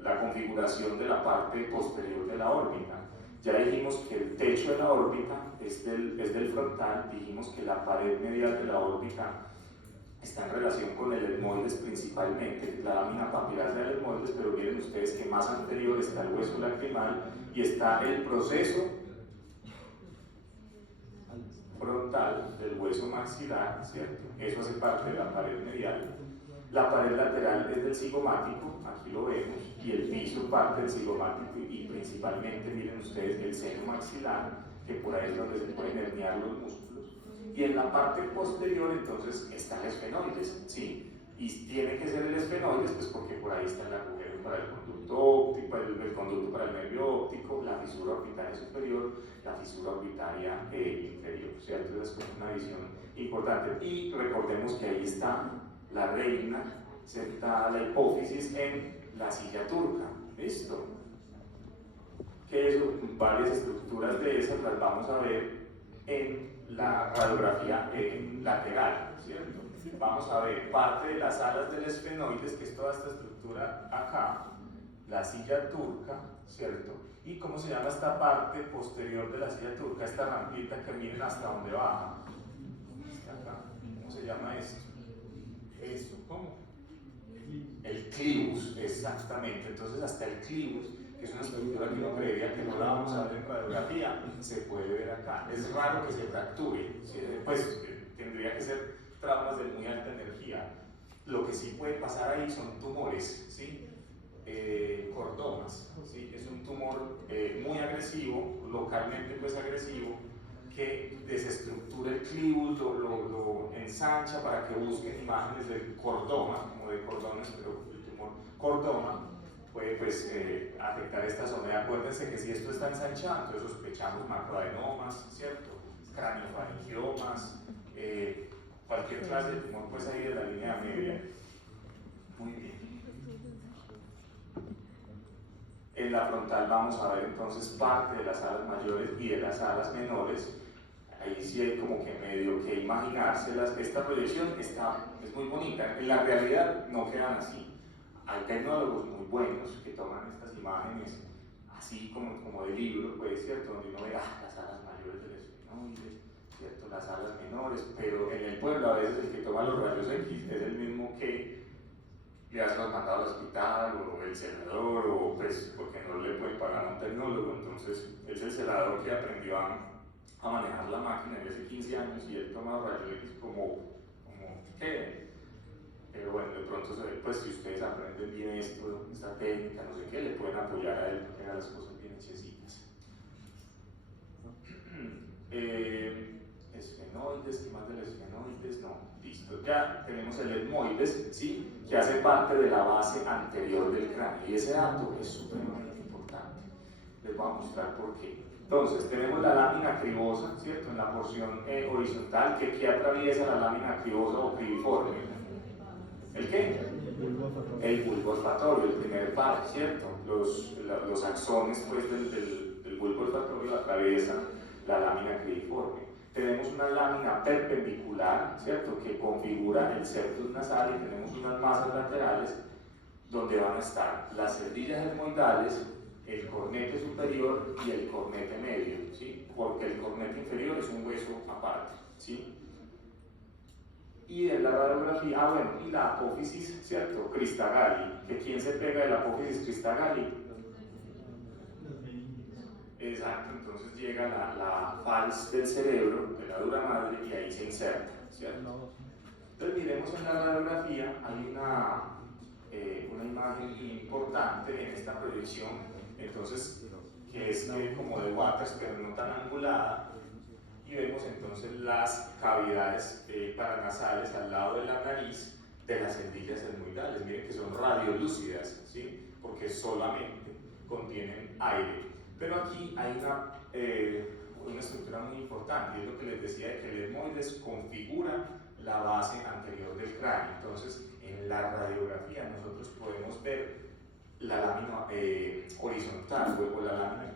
la configuración de la parte posterior de la órbita. Ya dijimos que el techo de la órbita es del frontal, dijimos que la pared medial de la órbita está en relación con el etmoides principalmente, la lámina papilar del etmoides, pero miren ustedes que más anterior está el hueso lacrimal y está el proceso frontal del hueso maxilar, ¿cierto? Eso hace parte de la pared medial. La pared lateral es del cigomático, aquí lo vemos, y el piso parte del cigomático y principalmente, miren ustedes, el seno maxilar, que por ahí es donde se pueden herniar los músculos. Y en la parte posterior, entonces, está el esfenoides, ¿sí? Y tiene que ser el esfenoides, pues porque por ahí está el agujero para el conducto óptico, el conducto para el nervio óptico, la fisura orbitaria superior, la fisura orbitaria inferior, ¿cierto? Entonces, es una visión importante. Y recordemos que ahí está la reina sentada, la hipófisis, en la silla turca, ¿listo? Que eso, varias estructuras de esas las vamos a ver en la radiografía lateral, ¿cierto? Vamos a ver parte de las alas del esfenoides, que es toda esta estructura acá, la silla turca, ¿cierto? ¿Y cómo se llama esta parte posterior de la silla turca? Esta rampita que miren hasta dónde baja. Está acá. ¿Cómo se llama esto? Eso, ¿cómo? El clivus, exactamente. Entonces hasta el clivus, que es una estructura que uno creería que no la vamos a ver en radiografía, se puede ver acá. Es raro que se fracture, ¿sí? Pues tendría que ser traumas de muy alta energía. Lo que sí puede pasar ahí son tumores, ¿sí? Cordomas, ¿sí? Es un tumor muy agresivo, localmente pues agresivo, que desestructura el clivus, lo ensancha para que busquen imágenes del cordoma, como de cordones, pero el tumor cordoma puede pues, afectar esta zona. Y acuérdense que si esto está ensanchado, entonces sospechamos macroadenomas, ¿cierto? Craniofaringiomas, cualquier clase de tumor pues ahí de la línea media. Muy bien. En la frontal vamos a ver entonces parte de las alas mayores y de las alas menores. Ahí sí hay como que medio que imaginárselas. Esta proyección es muy bonita. En la realidad no quedan así. Hay tecnólogos muy buenos que toman estas imágenes así como de libro, pues, ¿cierto? Donde uno ve las alas mayores del esfenoides, ¿cierto? Las alas menores, pero en el pueblo a veces el que toma los rayos X es el mismo que le hace los mandados al hospital, o el celador, o pues porque no le puede pagar a un tecnólogo, entonces es el celador que aprendió a manejar la máquina desde hace 15 años y él toma rayos X como ¿qué? Pero bueno, de pronto pues si ustedes aprenden bien esto, esta técnica, no sé qué, le pueden apoyar a él porque haga las cosas bien hechecitas. Esfenoides, ¿qué más del esfenoides? No, listo. Ya tenemos el etmoides, ¿sí? Que hace parte de la base anterior del cráneo. Y ese dato es supremamente importante. Les voy a mostrar por qué. Entonces, tenemos la lámina cribosa, ¿cierto? En la porción horizontal, que atraviesa la lámina cribosa o cribiforme. ¿El qué? El bulbo olfatorio, el primer par, ¿cierto? Los axones pues, del bulbo olfatorio atraviesan la lámina cribiforme. Tenemos una lámina perpendicular, ¿cierto? Que configura el septus nasal y tenemos unas masas laterales donde van a estar las celdillas etmoidales, el cornete superior y el cornete medio, ¿sí? Porque el cornete inferior es un hueso aparte, ¿sí? Y en la radiografía, bueno, y la apófisis, ¿cierto? Cristagalli, que ¿quién se pega de la apófisis Cristagalli? Exacto, entonces llega la fals del cerebro, de la dura madre, y ahí se inserta, ¿cierto? Entonces miremos en la radiografía, hay una imagen importante en esta proyección, entonces, que es como de Waters, pero no tan angulada, y vemos entonces las cavidades paranasales al lado de la nariz de las celdillas etmoidales. Miren que son radiolúcidas, ¿sí? Porque solamente contienen aire. Pero aquí hay una estructura muy importante, y es lo que les decía de que el etmoides configura la base anterior del cráneo. Entonces, en la radiografía nosotros podemos ver la lámina horizontal o la lámina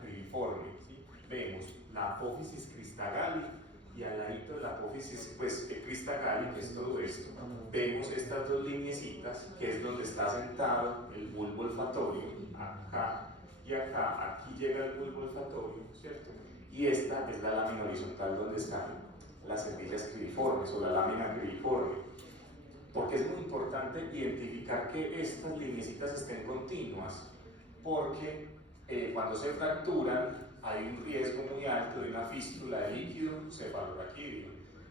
y al ladito de la apófisis, pues el cristagalli, que es todo esto, vemos estas dos lineecitas, que es donde está sentado el bulbo olfatorio, acá y acá. Aquí llega el bulbo olfatorio, ¿cierto? Y esta es la lámina horizontal donde están las hendillas cribiformes o la lámina cribiforme. Porque es muy importante identificar que estas lineecitas estén continuas, porque cuando se fracturan hay un riesgo muy alto de una fístula de líquido cefalorraquídeo.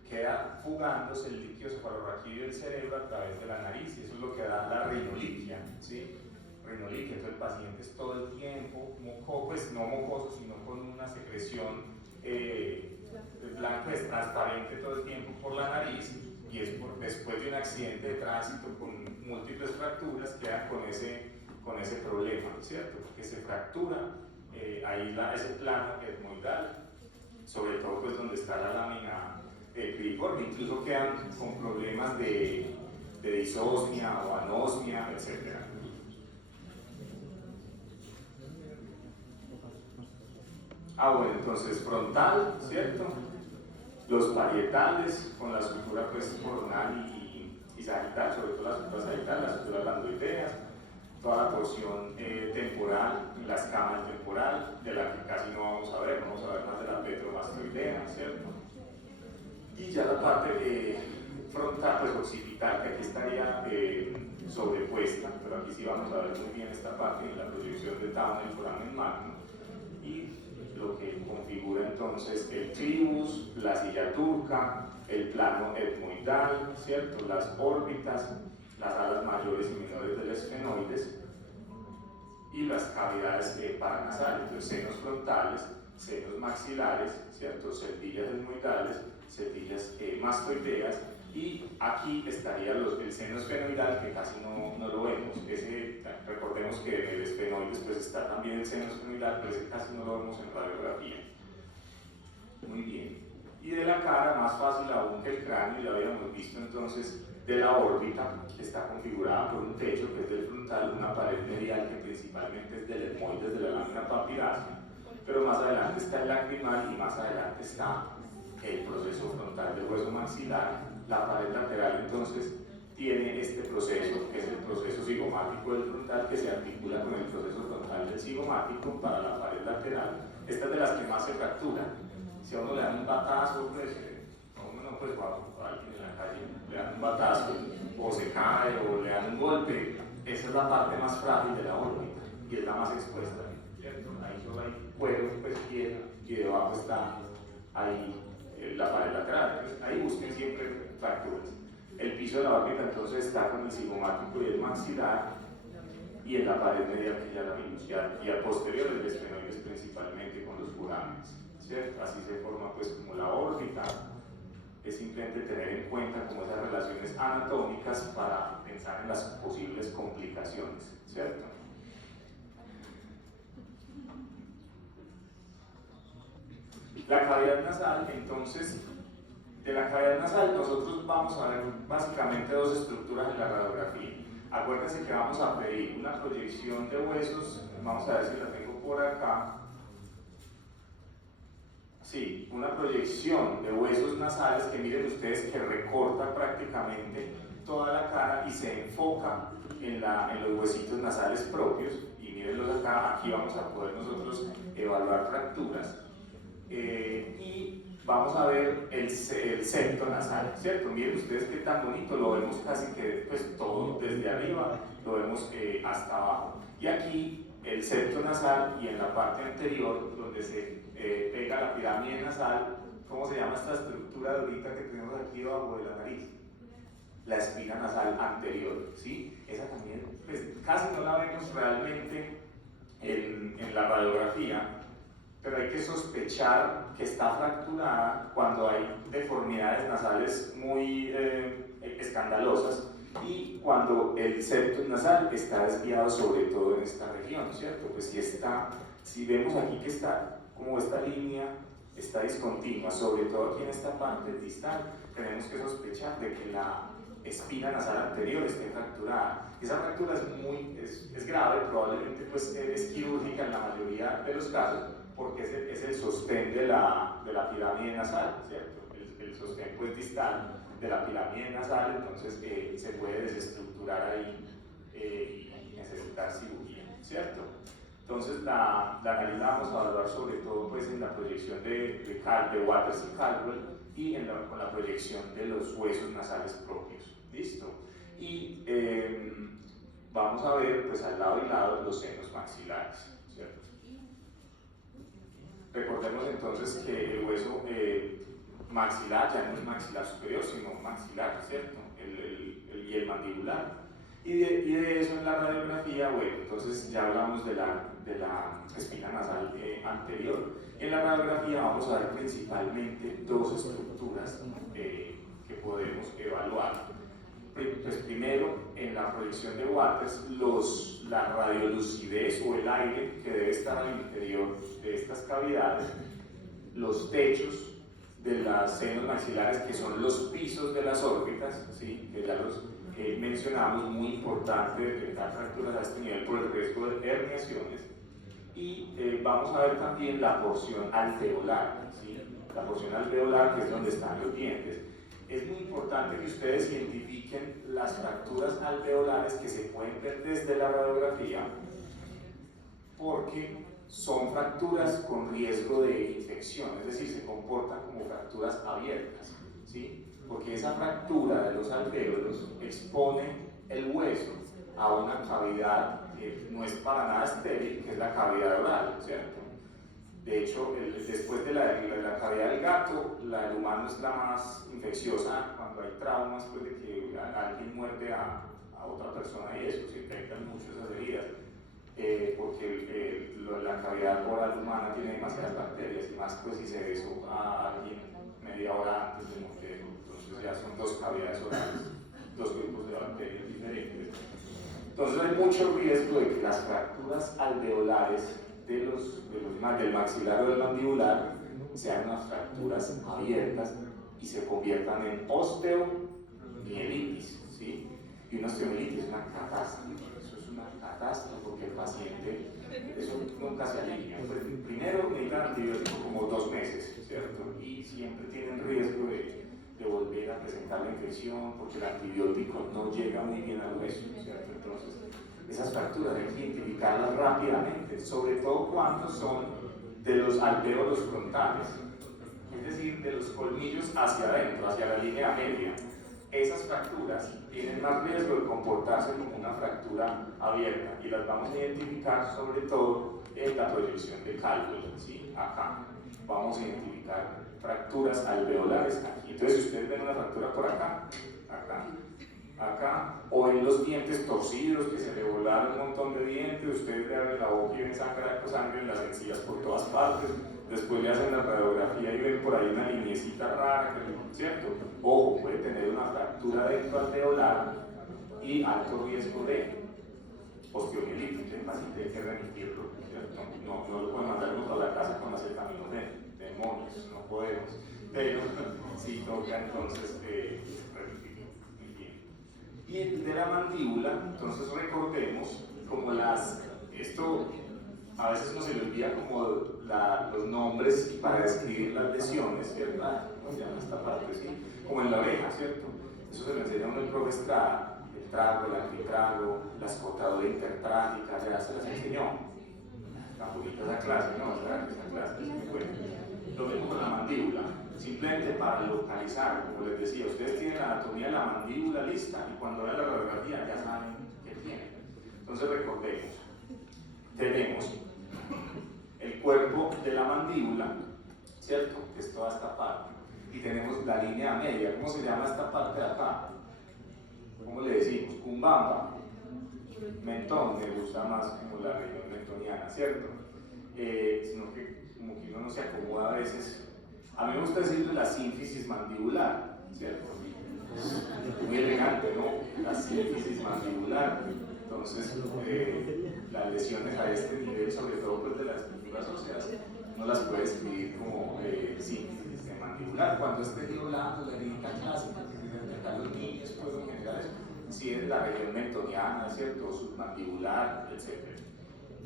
Queda fugándose el líquido cefalorraquídeo del cerebro a través de la nariz, y eso es lo que da la rinoliquia, ¿sí? Rinoliquia, entonces el paciente es todo el tiempo pues no mocoso, sino con una secreción blanco, es transparente todo el tiempo por la nariz, y es después de un accidente de tránsito con múltiples fracturas quedan con ese problema, ¿cierto? Porque se fractura ahí ese plano etmoidal, sobre todo pues donde está la lámina cribiforme, incluso quedan con problemas de disosmia o anosmia, etc. Bueno, entonces frontal, ¿cierto? Los parietales con la sutura pues coronal y sagital, sobre todo la sutura sagital, las suturas landoideas, toda la porción temporal, la escama temporal, de la que casi no vamos a ver más de la petromastoidea, ¿cierto? Y ya la parte frontal, pues occipital, que aquí estaría sobrepuesta, pero aquí sí vamos a ver muy bien esta parte en la proyección de Towne, el foramen magno, y lo que configura entonces el tribus, la silla turca, el plano etmoidal, ¿cierto? Las órbitas, las alas mayores y menores del esfenoides y las cavidades paranasales, entonces senos frontales, senos maxilares, ¿cierto? Celdillas etmoidales, celdillas mastoideas, y aquí estaría el seno esfenoidal, que casi no lo vemos. Recordemos que en el esfenoides pues está también el seno esfenoidal, pero ese casi no lo vemos en radiografía. Muy bien. Y de la cara, más fácil aún que el cráneo, ya habíamos visto entonces de la órbita, que está configurada por un techo que es del frontal, una pared medial que principalmente es del etmoides de la lámina papirácea, pero más adelante está el lacrimal y más adelante está el proceso frontal del hueso maxilar. La pared lateral entonces tiene este proceso, que es el proceso cigomático del frontal, que se articula con el proceso frontal del cigomático para la pared lateral. Esta es de las que más se fracturan. Si a uno le dan un batazo, pues a uno no, pues a alguien en la calle le dan un batazo, o se cae, o le dan un golpe, esa es la parte más frágil de la órbita y es la más expuesta, ¿cierto? Ahí solo hay cuero, pues piel, y debajo está ahí la pared lateral. Entonces, ahí busquen siempre fracturas. El piso de la órbita entonces está con el cigomático y el maxilar, y en la pared medial que ya la vimos, y al posterior el esfenoides principalmente con los forámenes, ¿cierto? Así se forma pues como la órbita. Es simplemente tener en cuenta como esas relaciones anatómicas para pensar en las posibles complicaciones, ¿cierto? La cavidad nasal, entonces, de la cavidad nasal nosotros vamos a ver básicamente dos estructuras en la radiografía. Acuérdense que vamos a pedir una proyección de huesos, vamos a ver si la tengo por acá. Sí, una proyección de huesos nasales que miren ustedes que recorta prácticamente toda la cara y se enfoca en los huesitos nasales propios, y mírenlos acá. Aquí vamos a poder nosotros evaluar fracturas. Y vamos a ver el septo nasal, ¿cierto? Miren ustedes qué tan bonito, lo vemos casi que pues todo desde arriba, lo vemos hasta abajo. Y aquí el septo nasal, y en la parte anterior donde se pega la pirámide nasal, ¿cómo se llama esta estructura durita que tenemos aquí debajo de la nariz? La espina nasal anterior, ¿sí? Esa también, pues casi no la vemos realmente en la radiografía, pero hay que sospechar que está fracturada cuando hay deformidades nasales muy escandalosas, y cuando el septum nasal está desviado, sobre todo en esta región, ¿cierto? Pues si vemos aquí que está como esta línea está discontinua, sobre todo aquí en esta parte distal, tenemos que sospechar de que la espina nasal anterior esté fracturada. Esa fractura es grave, probablemente pues es quirúrgica en la mayoría de los casos, porque es el sostén de la pirámide nasal, ¿cierto? el sostén pues, distal de la pirámide nasal, entonces se puede desestructurar ahí y necesitar cirugía, ¿cierto? Entonces la nariz la vamos a evaluar sobre todo pues, en la proyección de Waters y Caldwell y con la proyección de los huesos nasales propios, ¿listo? Y vamos a ver pues, al lado y lado los senos maxilares, ¿cierto? Recordemos entonces que el hueso maxilar ya no es maxilar superior, sino maxilar, ¿cierto? Y el mandibular. Y de eso en la radiografía, bueno, entonces ya hablamos de la espina nasal anterior. En la radiografía vamos a ver principalmente dos estructuras que podemos evaluar. Pues primero, en la proyección de Waters, la radiolucidez o el aire que debe estar al interior de estas cavidades, los techos de las senos maxilares, que son los pisos de las órbitas, ¿sí? Que ya los mencionamos, muy importante detectar fracturas a este nivel por el riesgo de herniaciones. Y vamos a ver también la porción alveolar, ¿sí? La porción alveolar, que es donde están los dientes. Es muy importante que ustedes identifiquen las fracturas alveolares que se pueden ver desde la radiografía, porque son fracturas con riesgo de infección, es decir, se comportan como fracturas abiertas, ¿sí? Porque esa fractura de los alvéolos expone el hueso a una cavidad que no es para nada estéril, que es la cavidad oral, ¿cierto? De hecho, después de la cavidad del gato, la del humano es la más infecciosa cuando hay traumas, pues de que alguien muerde a otra persona y eso, se infectan mucho esas heridas, porque la cavidad oral humana tiene demasiadas bacterias y más pues si se besó a alguien media hora antes de morder, entonces ya son dos cavidades orales, dos grupos de bacterias diferentes. Entonces hay mucho riesgo de que las fracturas alveolares del maxilar o del mandibular sean unas fracturas abiertas y se conviertan en osteomielitis, ¿sí? Y una osteomielitis es una catástrofe, eso es una catástrofe porque el paciente, eso nunca se alivia. Pues, primero necesitan antibiótico como 2 meses, ¿cierto? Y siempre tienen riesgo de volver a presentar la infección porque el antibiótico no llega muy bien al hueso, ¿cierto? Entonces, esas fracturas hay que identificarlas rápidamente, sobre todo cuando son de los alvéolos frontales, es decir, de los colmillos hacia adentro, hacia la línea media. Esas fracturas tienen más riesgo de comportarse como una fractura abierta y las vamos a identificar sobre todo en la proyección de Caldwell, ¿sí? Acá vamos a identificar fracturas alveolares aquí. Entonces, si ustedes ven una fractura por acá, acá, o en los dientes torcidos, que se le volaron un montón de dientes, ustedes le abren la boca y ven sangre en las encías por todas partes, después le hacen la radiografía y ven por ahí una lineecita rara, ¿cierto? Ojo, puede tener una fractura dentro alveolar y alto riesgo de osteomielitis, el paciente hay que remitirlo, ¿cierto? No lo pueden mandar uno a la casa con acetaminofén, demonios, no podemos, pero sí toca entonces remitirlo. Y de la mandíbula, entonces recordemos como esto a veces uno se le olvida como los nombres para describir las lesiones, ¿cierto? ¿Cómo se llama esta parte? ¿Sí? Como en la oreja, ¿cierto? Eso se lo enseña a uno el profe Estrada, el trago, el antitrago, la escotadura intertrágica, ya se las enseñó. Tan bonita esa clase, ¿no? Esa clase es muy buena. Lo mismo con la mandíbula. Simplemente para localizar, como les decía, ustedes tienen la anatomía de la mandíbula lista y cuando vean la radiografía ya saben qué tienen. Entonces recordemos, tenemos el cuerpo de la mandíbula, ¿cierto? Que es toda esta parte. Y tenemos la línea media. ¿Cómo se llama esta parte de acá? ¿Cómo le decimos? Cumbamba. Mentón, me gusta más como la región mentoniana, ¿cierto? Sino que como que uno no se acomoda a veces. A mí me gusta decirle la sínfisis mandibular, ¿cierto? Muy elegante, ¿no? La sínfisis mandibular. Entonces, las lesiones a este nivel, sobre todo pues, de las estructuras óseas, no las puede escribir como sínfisis de mandibular. Cuando esté doblando la herida clásica, que se detectan los niños, pues en general, sí es la región mentoniana, ¿cierto? Submandibular, etc.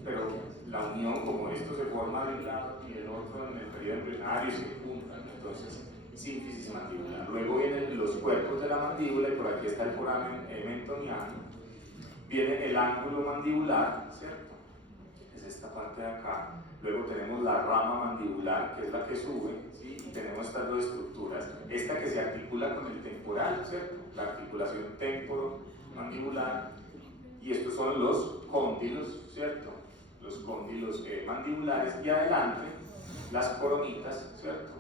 Pero la unión, como esto se forma de un lado y del otro en el periodo embrionario y se juntan, entonces sínfisis mandibular. Luego vienen los cuerpos de la mandíbula y por aquí está el foramen mentoniano. Viene el ángulo mandibular, ¿cierto? Es esta parte de acá. Luego tenemos la rama mandibular, que es la que sube, ¿sí? Y tenemos estas dos estructuras. Esta que se articula con el temporal, ¿cierto? La articulación temporomandibular. Y estos son los cóndilos, ¿cierto? Los cóndilos mandibulares. Y adelante, las coronitas, ¿cierto?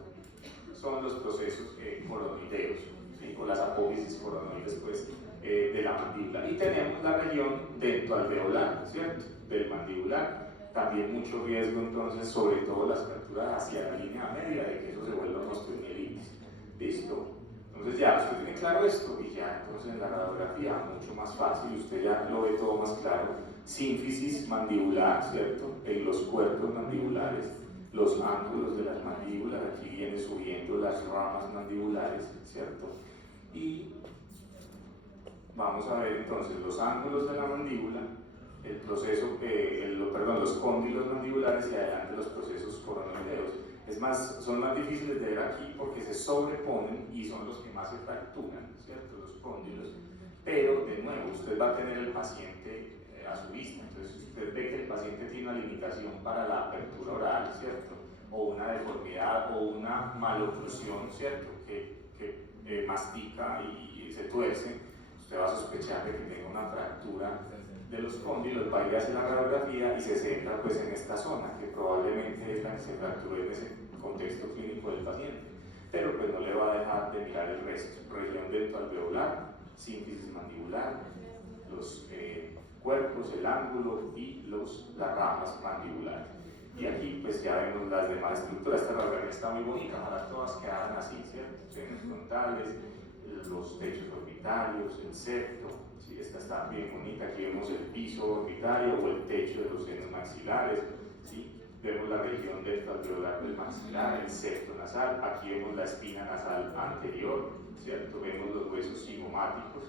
Son los procesos coronoideos, ¿sí? O las apófisis coronoides, pues, de la mandíbula. Y tenemos la región dentoalveolar, ¿cierto? Del mandibular. También mucho riesgo, entonces, sobre todo las fracturas hacia la línea media, de que eso se vuelva una osteomielitis. ¿Listo? Entonces ya usted tiene claro esto, y ya entonces en la radiografía mucho más fácil, usted ya lo ve todo más claro. Sínfisis mandibular, ¿cierto? En los cuerpos mandibulares, los ángulos de las mandíbulas, aquí viene subiendo las ramas mandibulares, ¿cierto? Y vamos a ver entonces los ángulos de la mandíbula, el proceso, los cóndilos mandibulares y adelante los procesos coronoideos. Es más, son más difíciles de ver aquí porque se sobreponen y son los que más se fracturan, ¿cierto? Los cóndilos. Pero, de nuevo, usted va a tener el paciente a su vista. Entonces, usted ve que el paciente tiene una limitación para la apertura oral, ¿cierto? O una deformidad o una maloclusión, ¿cierto? Que mastica y se tuerce. Usted va a sospechar de que tenga una fractura de los cóndilos, va a ir a hacer la radiografía y se centra pues en esta zona, que probablemente es la que se fracturó en ese contexto clínico del paciente, pero pues no le va a dejar de mirar el resto, región dentoalveolar, sínfisis mandibular, los cuerpos, el ángulo y las ramas mandibulares. Y aquí pues ya vemos las demás estructuras. Esta radiografía está muy bonita, ojalá todas quedaran así, ¿cierto? Senos frontales, los techos orbitarios, el septo. Sí, esta está bien bonita, aquí vemos el piso orbitario o el techo de los senos maxilares, ¿sí? Vemos la región dentoalveolar del maxilar, el septo nasal, aquí vemos la espina nasal anterior, ¿cierto? Vemos los huesos cigomáticos,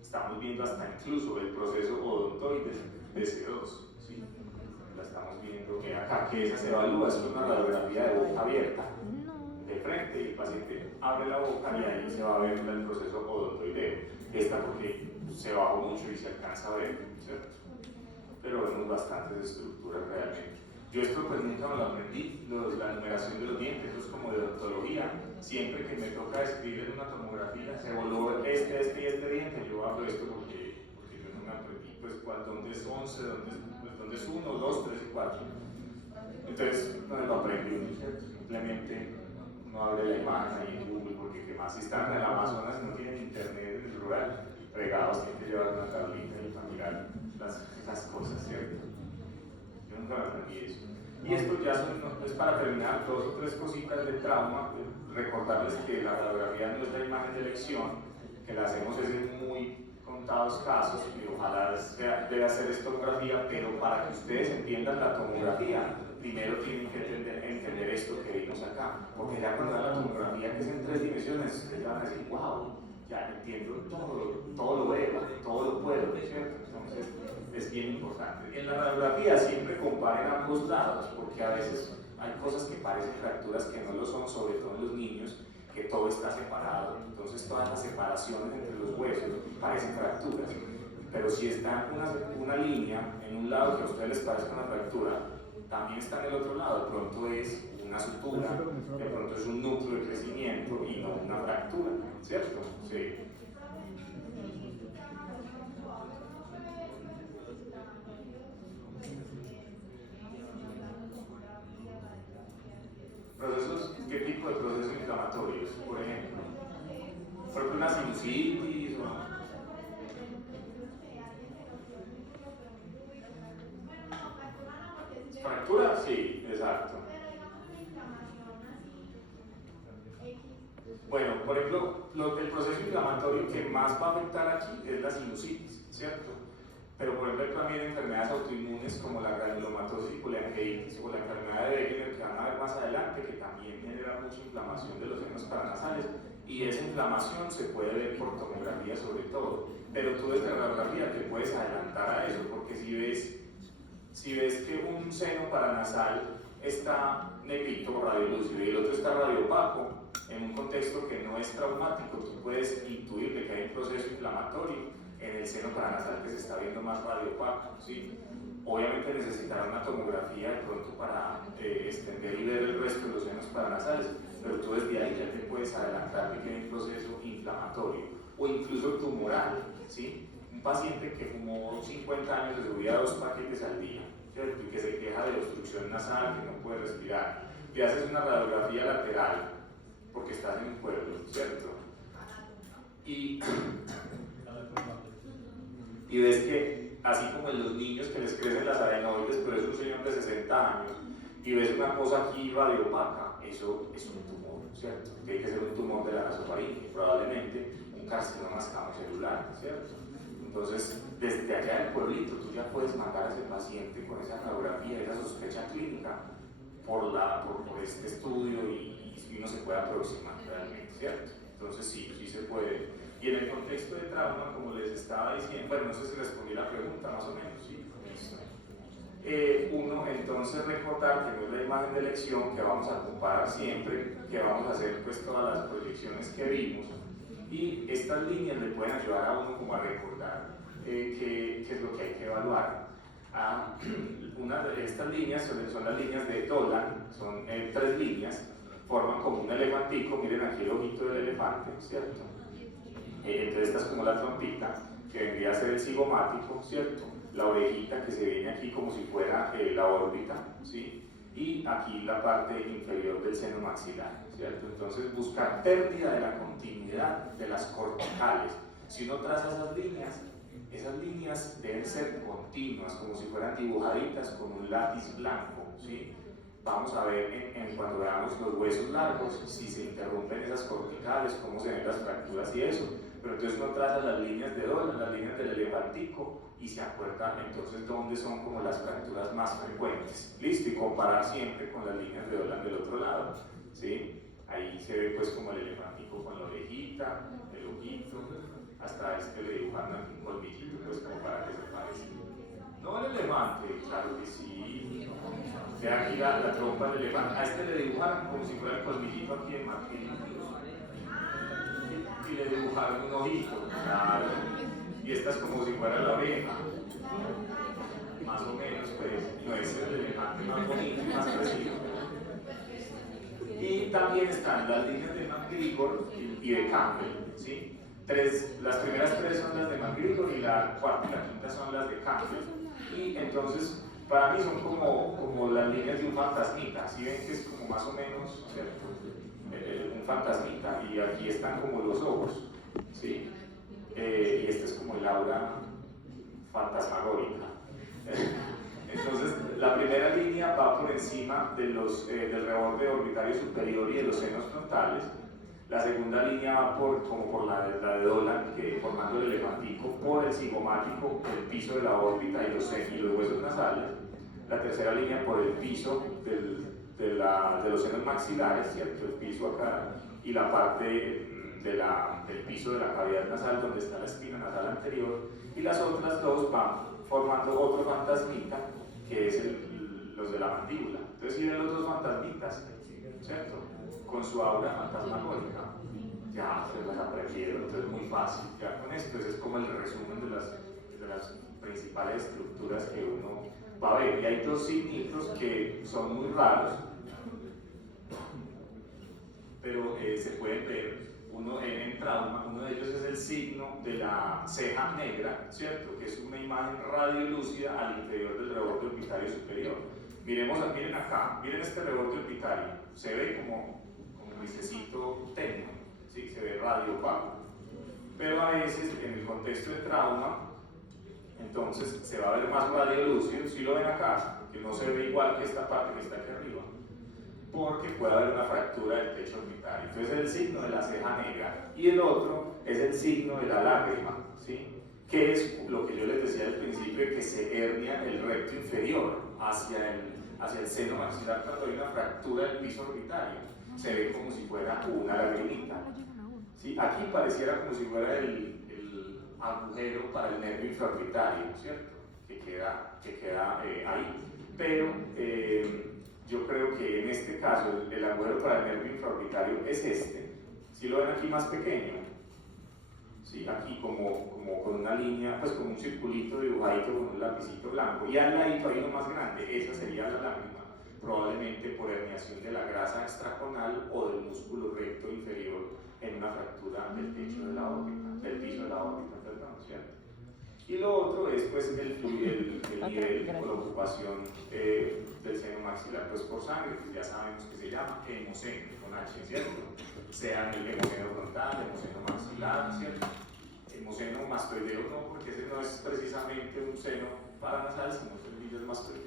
estamos viendo hasta incluso el proceso odontoide de C2, ¿sí? La estamos viendo acá, que esa se evalúa, es una radiografía de boca abierta, de frente, y el paciente abre la boca y ahí se va a ver el proceso odontoideo. Esta porque se bajó mucho y se alcanza a ver, ¿cierto? Pero vemos bastantes estructuras realmente. Yo esto pues nunca me lo aprendí, la numeración de los dientes, eso es como de odontología. Siempre que me toca escribir en una tomografía, se voló este y este diente, yo hablo esto porque yo no me aprendí, pues dónde es 11, dónde es 1, 2, 3 y 4. Entonces no me lo aprendí, ¿cierto? Simplemente no abre la imagen ahí en Google, porque que más si están en el Amazonas y no tienen internet en el rural, regados, tienen que llevar una tablita y para mirar las cosas, ¿cierto? Yo nunca me aprendí eso. Y esto ya es para terminar, 2 o 3 cositas de trauma. Recordarles que la radiografía no es la imagen de elección, que la hacemos es en muy contados casos, y ojalá deba hacer tomografía, pero para que ustedes entiendan la tomografía, primero tienen que entender esto que vimos acá, porque ya cuando dan la tomografía que es en 3 dimensiones, ustedes van a decir, wow, ya entiendo todo lo veo, todo lo puedo, ¿cierto? Entonces es bien importante. En la radiografía siempre comparen ambos lados, porque a veces hay cosas que parecen fracturas que no lo son, sobre todo en los niños, que todo está separado, entonces todas las separaciones entre los huesos parecen fracturas, pero si está una línea en un lado que a ustedes les parezca una fractura, también está en el otro lado, de pronto es una sutura, de pronto es un núcleo de crecimiento y no una fractura, ¿cierto? Sí. Procesos, ¿qué tipo de procesos inflamatorios? Por ejemplo, una sinusitis o... ¿Fractura? Sí, exacto. Bueno, por ejemplo, el proceso inflamatorio que más va a afectar aquí es la sinusitis, ¿cierto? Pero por ejemplo hay también enfermedades autoinmunes como la granulomatosis y coleangeitis o la enfermedad de Wegener que van a ver más adelante, que también genera mucha inflamación de los senos paranasales, y esa inflamación se puede ver por tomografía sobre todo, pero tú desde la radiografía te puedes adelantar a eso, porque si ves que un seno paranasal está negrito, radiolúcido, y el otro está radiopaco, en un contexto que no es traumático, tú puedes intuir de que hay un proceso inflamatorio en el seno paranasal que se está viendo más radiopaco, ¿sí? Obviamente necesitará una tomografía de pronto para extender y ver el resto de los senos paranasales, pero tú desde ahí ya te puedes adelantar de que hay un proceso inflamatorio o incluso tumoral, ¿sí? Un paciente que fumó 50 años de subía 2 paquetes al día, ¿cierto? Y que se queja de obstrucción nasal, que no puede respirar, te haces una radiografía lateral porque estás en un pueblo, ¿cierto? Y ves que así como en los niños que les crecen las adenoides, pero es un señor de 60 años, y ves una cosa aquí radiopaca, eso es un tumor, ¿cierto? Tiene que ser un tumor de la nasofaringe, probablemente un carcinoma escamocelular, ¿cierto? Entonces, desde allá del pueblito, tú ya puedes mandar a ese paciente con esa radiografía, esa sospecha clínica, por este estudio y uno se puede aproximar realmente, ¿cierto? Entonces, sí se puede. Y en el contexto de trauma, como les estaba diciendo, bueno, no sé si respondí la pregunta, más o menos, sí, listo. Uno, entonces, recordar que no es la imagen de elección que vamos a comparar siempre, que vamos a hacer pues todas las proyecciones que vimos, y estas líneas le pueden ayudar a uno como a recordar qué es lo que hay que evaluar. Una de estas líneas son las líneas de Dolan, son 3 líneas, forman como un elefantico, miren aquí el ojito del elefante, ¿cierto? Entonces esta es como la trompita, que vendría a ser el cigomático, ¿cierto? La orejita que se viene aquí como si fuera la órbita, ¿sí? Y aquí la parte inferior del seno maxilar, ¿cierto? Entonces buscar pérdida de la continuidad de las corticales. Si uno traza esas líneas deben ser continuas, como si fueran dibujaditas con un lápiz blanco, ¿sí? Vamos a ver cuando veamos los huesos largos, si se interrumpen esas corticales, cómo se ven las fracturas y eso. Pero entonces uno traza las líneas de Dolan, las líneas del elefantico, y se acuerda entonces dónde son como las fracturas más frecuentes. Listo, y comparar siempre con las líneas de Dolan del otro lado, ¿sí? Ahí se ve pues como el elefantico con la orejita, el ojito, hasta le dibujan aquí un colmillito, pues como para que se parezca. No el elefante, claro que sí. Vean aquí la trompa del elefante. A le dibujaron como si fuera el colmillito aquí en marfil. Y le dibujaron un ojito, claro. Y esta es como si fuera la oreja. Más o menos, pues, no es el elefante más bonito y más preciso. Y también están las líneas de McGregor y de Campbell, ¿sí? Las primeras 3 son las de McGregor y la cuarta y la quinta son las de Campbell. Y entonces, para mí son como las líneas de un fantasmita, ¿sí ven que es como más o menos, ¿cierto? Un fantasmita, y aquí están como los ojos, ¿sí? Y esta es como el aura fantasmagórica. Entonces, la primera línea va por encima del reborde orbitario superior y de los senos frontales. La segunda línea va como por la de Dolan, formando el elefantico, por el cigomático, el piso de la órbita y los huesos nasales. La tercera línea por el piso de los senos maxilares, ¿cierto? El piso acá, y la parte del piso de la cavidad nasal donde está la espina nasal anterior, y las otras 2 van formando otro fantasmita que es los de la mandíbula. Entonces, si ven los 2 fantasmitas, ¿cierto? Con su aura fantasmagórica, ya se las aprendieron, entonces es muy fácil. Ya con esto ese es como el resumen de las principales estructuras que uno va a ver. Y hay 2 signitos que son muy raros, pero se pueden ver. Uno en trauma, uno de ellos es el signo de la ceja negra, ¿cierto? Que es una imagen radiolúcida al interior del reborde orbitario superior. Miren acá, miren este reborde orbitario, se ve como grisecito tenue, ¿sí? Se ve radiopaco. Pero a veces en el contexto de trauma, entonces se va a ver más radiolúcido, si lo ven acá, que no se ve igual que esta parte que está aquí arriba, porque puede haber una fractura del techo orbitario. Entonces es el signo de la ceja negra, y el otro es el signo de la lágrima, ¿sí? Que es lo que yo les decía al principio, de que se hernia el recto inferior hacia el seno maxilar cuando hay una fractura del piso orbitario. Se ve como si fuera una lagrimita, ¿sí? Aquí pareciera como si fuera el agujero para el nervio infraorbitario, ¿cierto? Que queda ahí. Pero yo creo que en este caso caso el agujero para el nervio infraorbitario es este. Si lo ven aquí más pequeño, ¿sí? Aquí como con una línea, pues como un circulito dibujadito con un lapicito blanco, y al ladito hay uno más grande, esa sería la lágrima, probablemente por herniación de la grasa extraconal o del músculo recto inferior en una fractura del techo de la órbita, del piso de la órbita, perdón, ¿cierto? Y lo otro es pues el nivel o la ocupación del seno maxilar pues por sangre, que ya sabemos que se llama hemoseno, con H, ¿cierto? Sea el hemoseno frontal, hemoseno maxilar, ¿cierto? Hemoseno mastoideo no, porque ese no es precisamente un seno paranasal, sino que es mastoideo.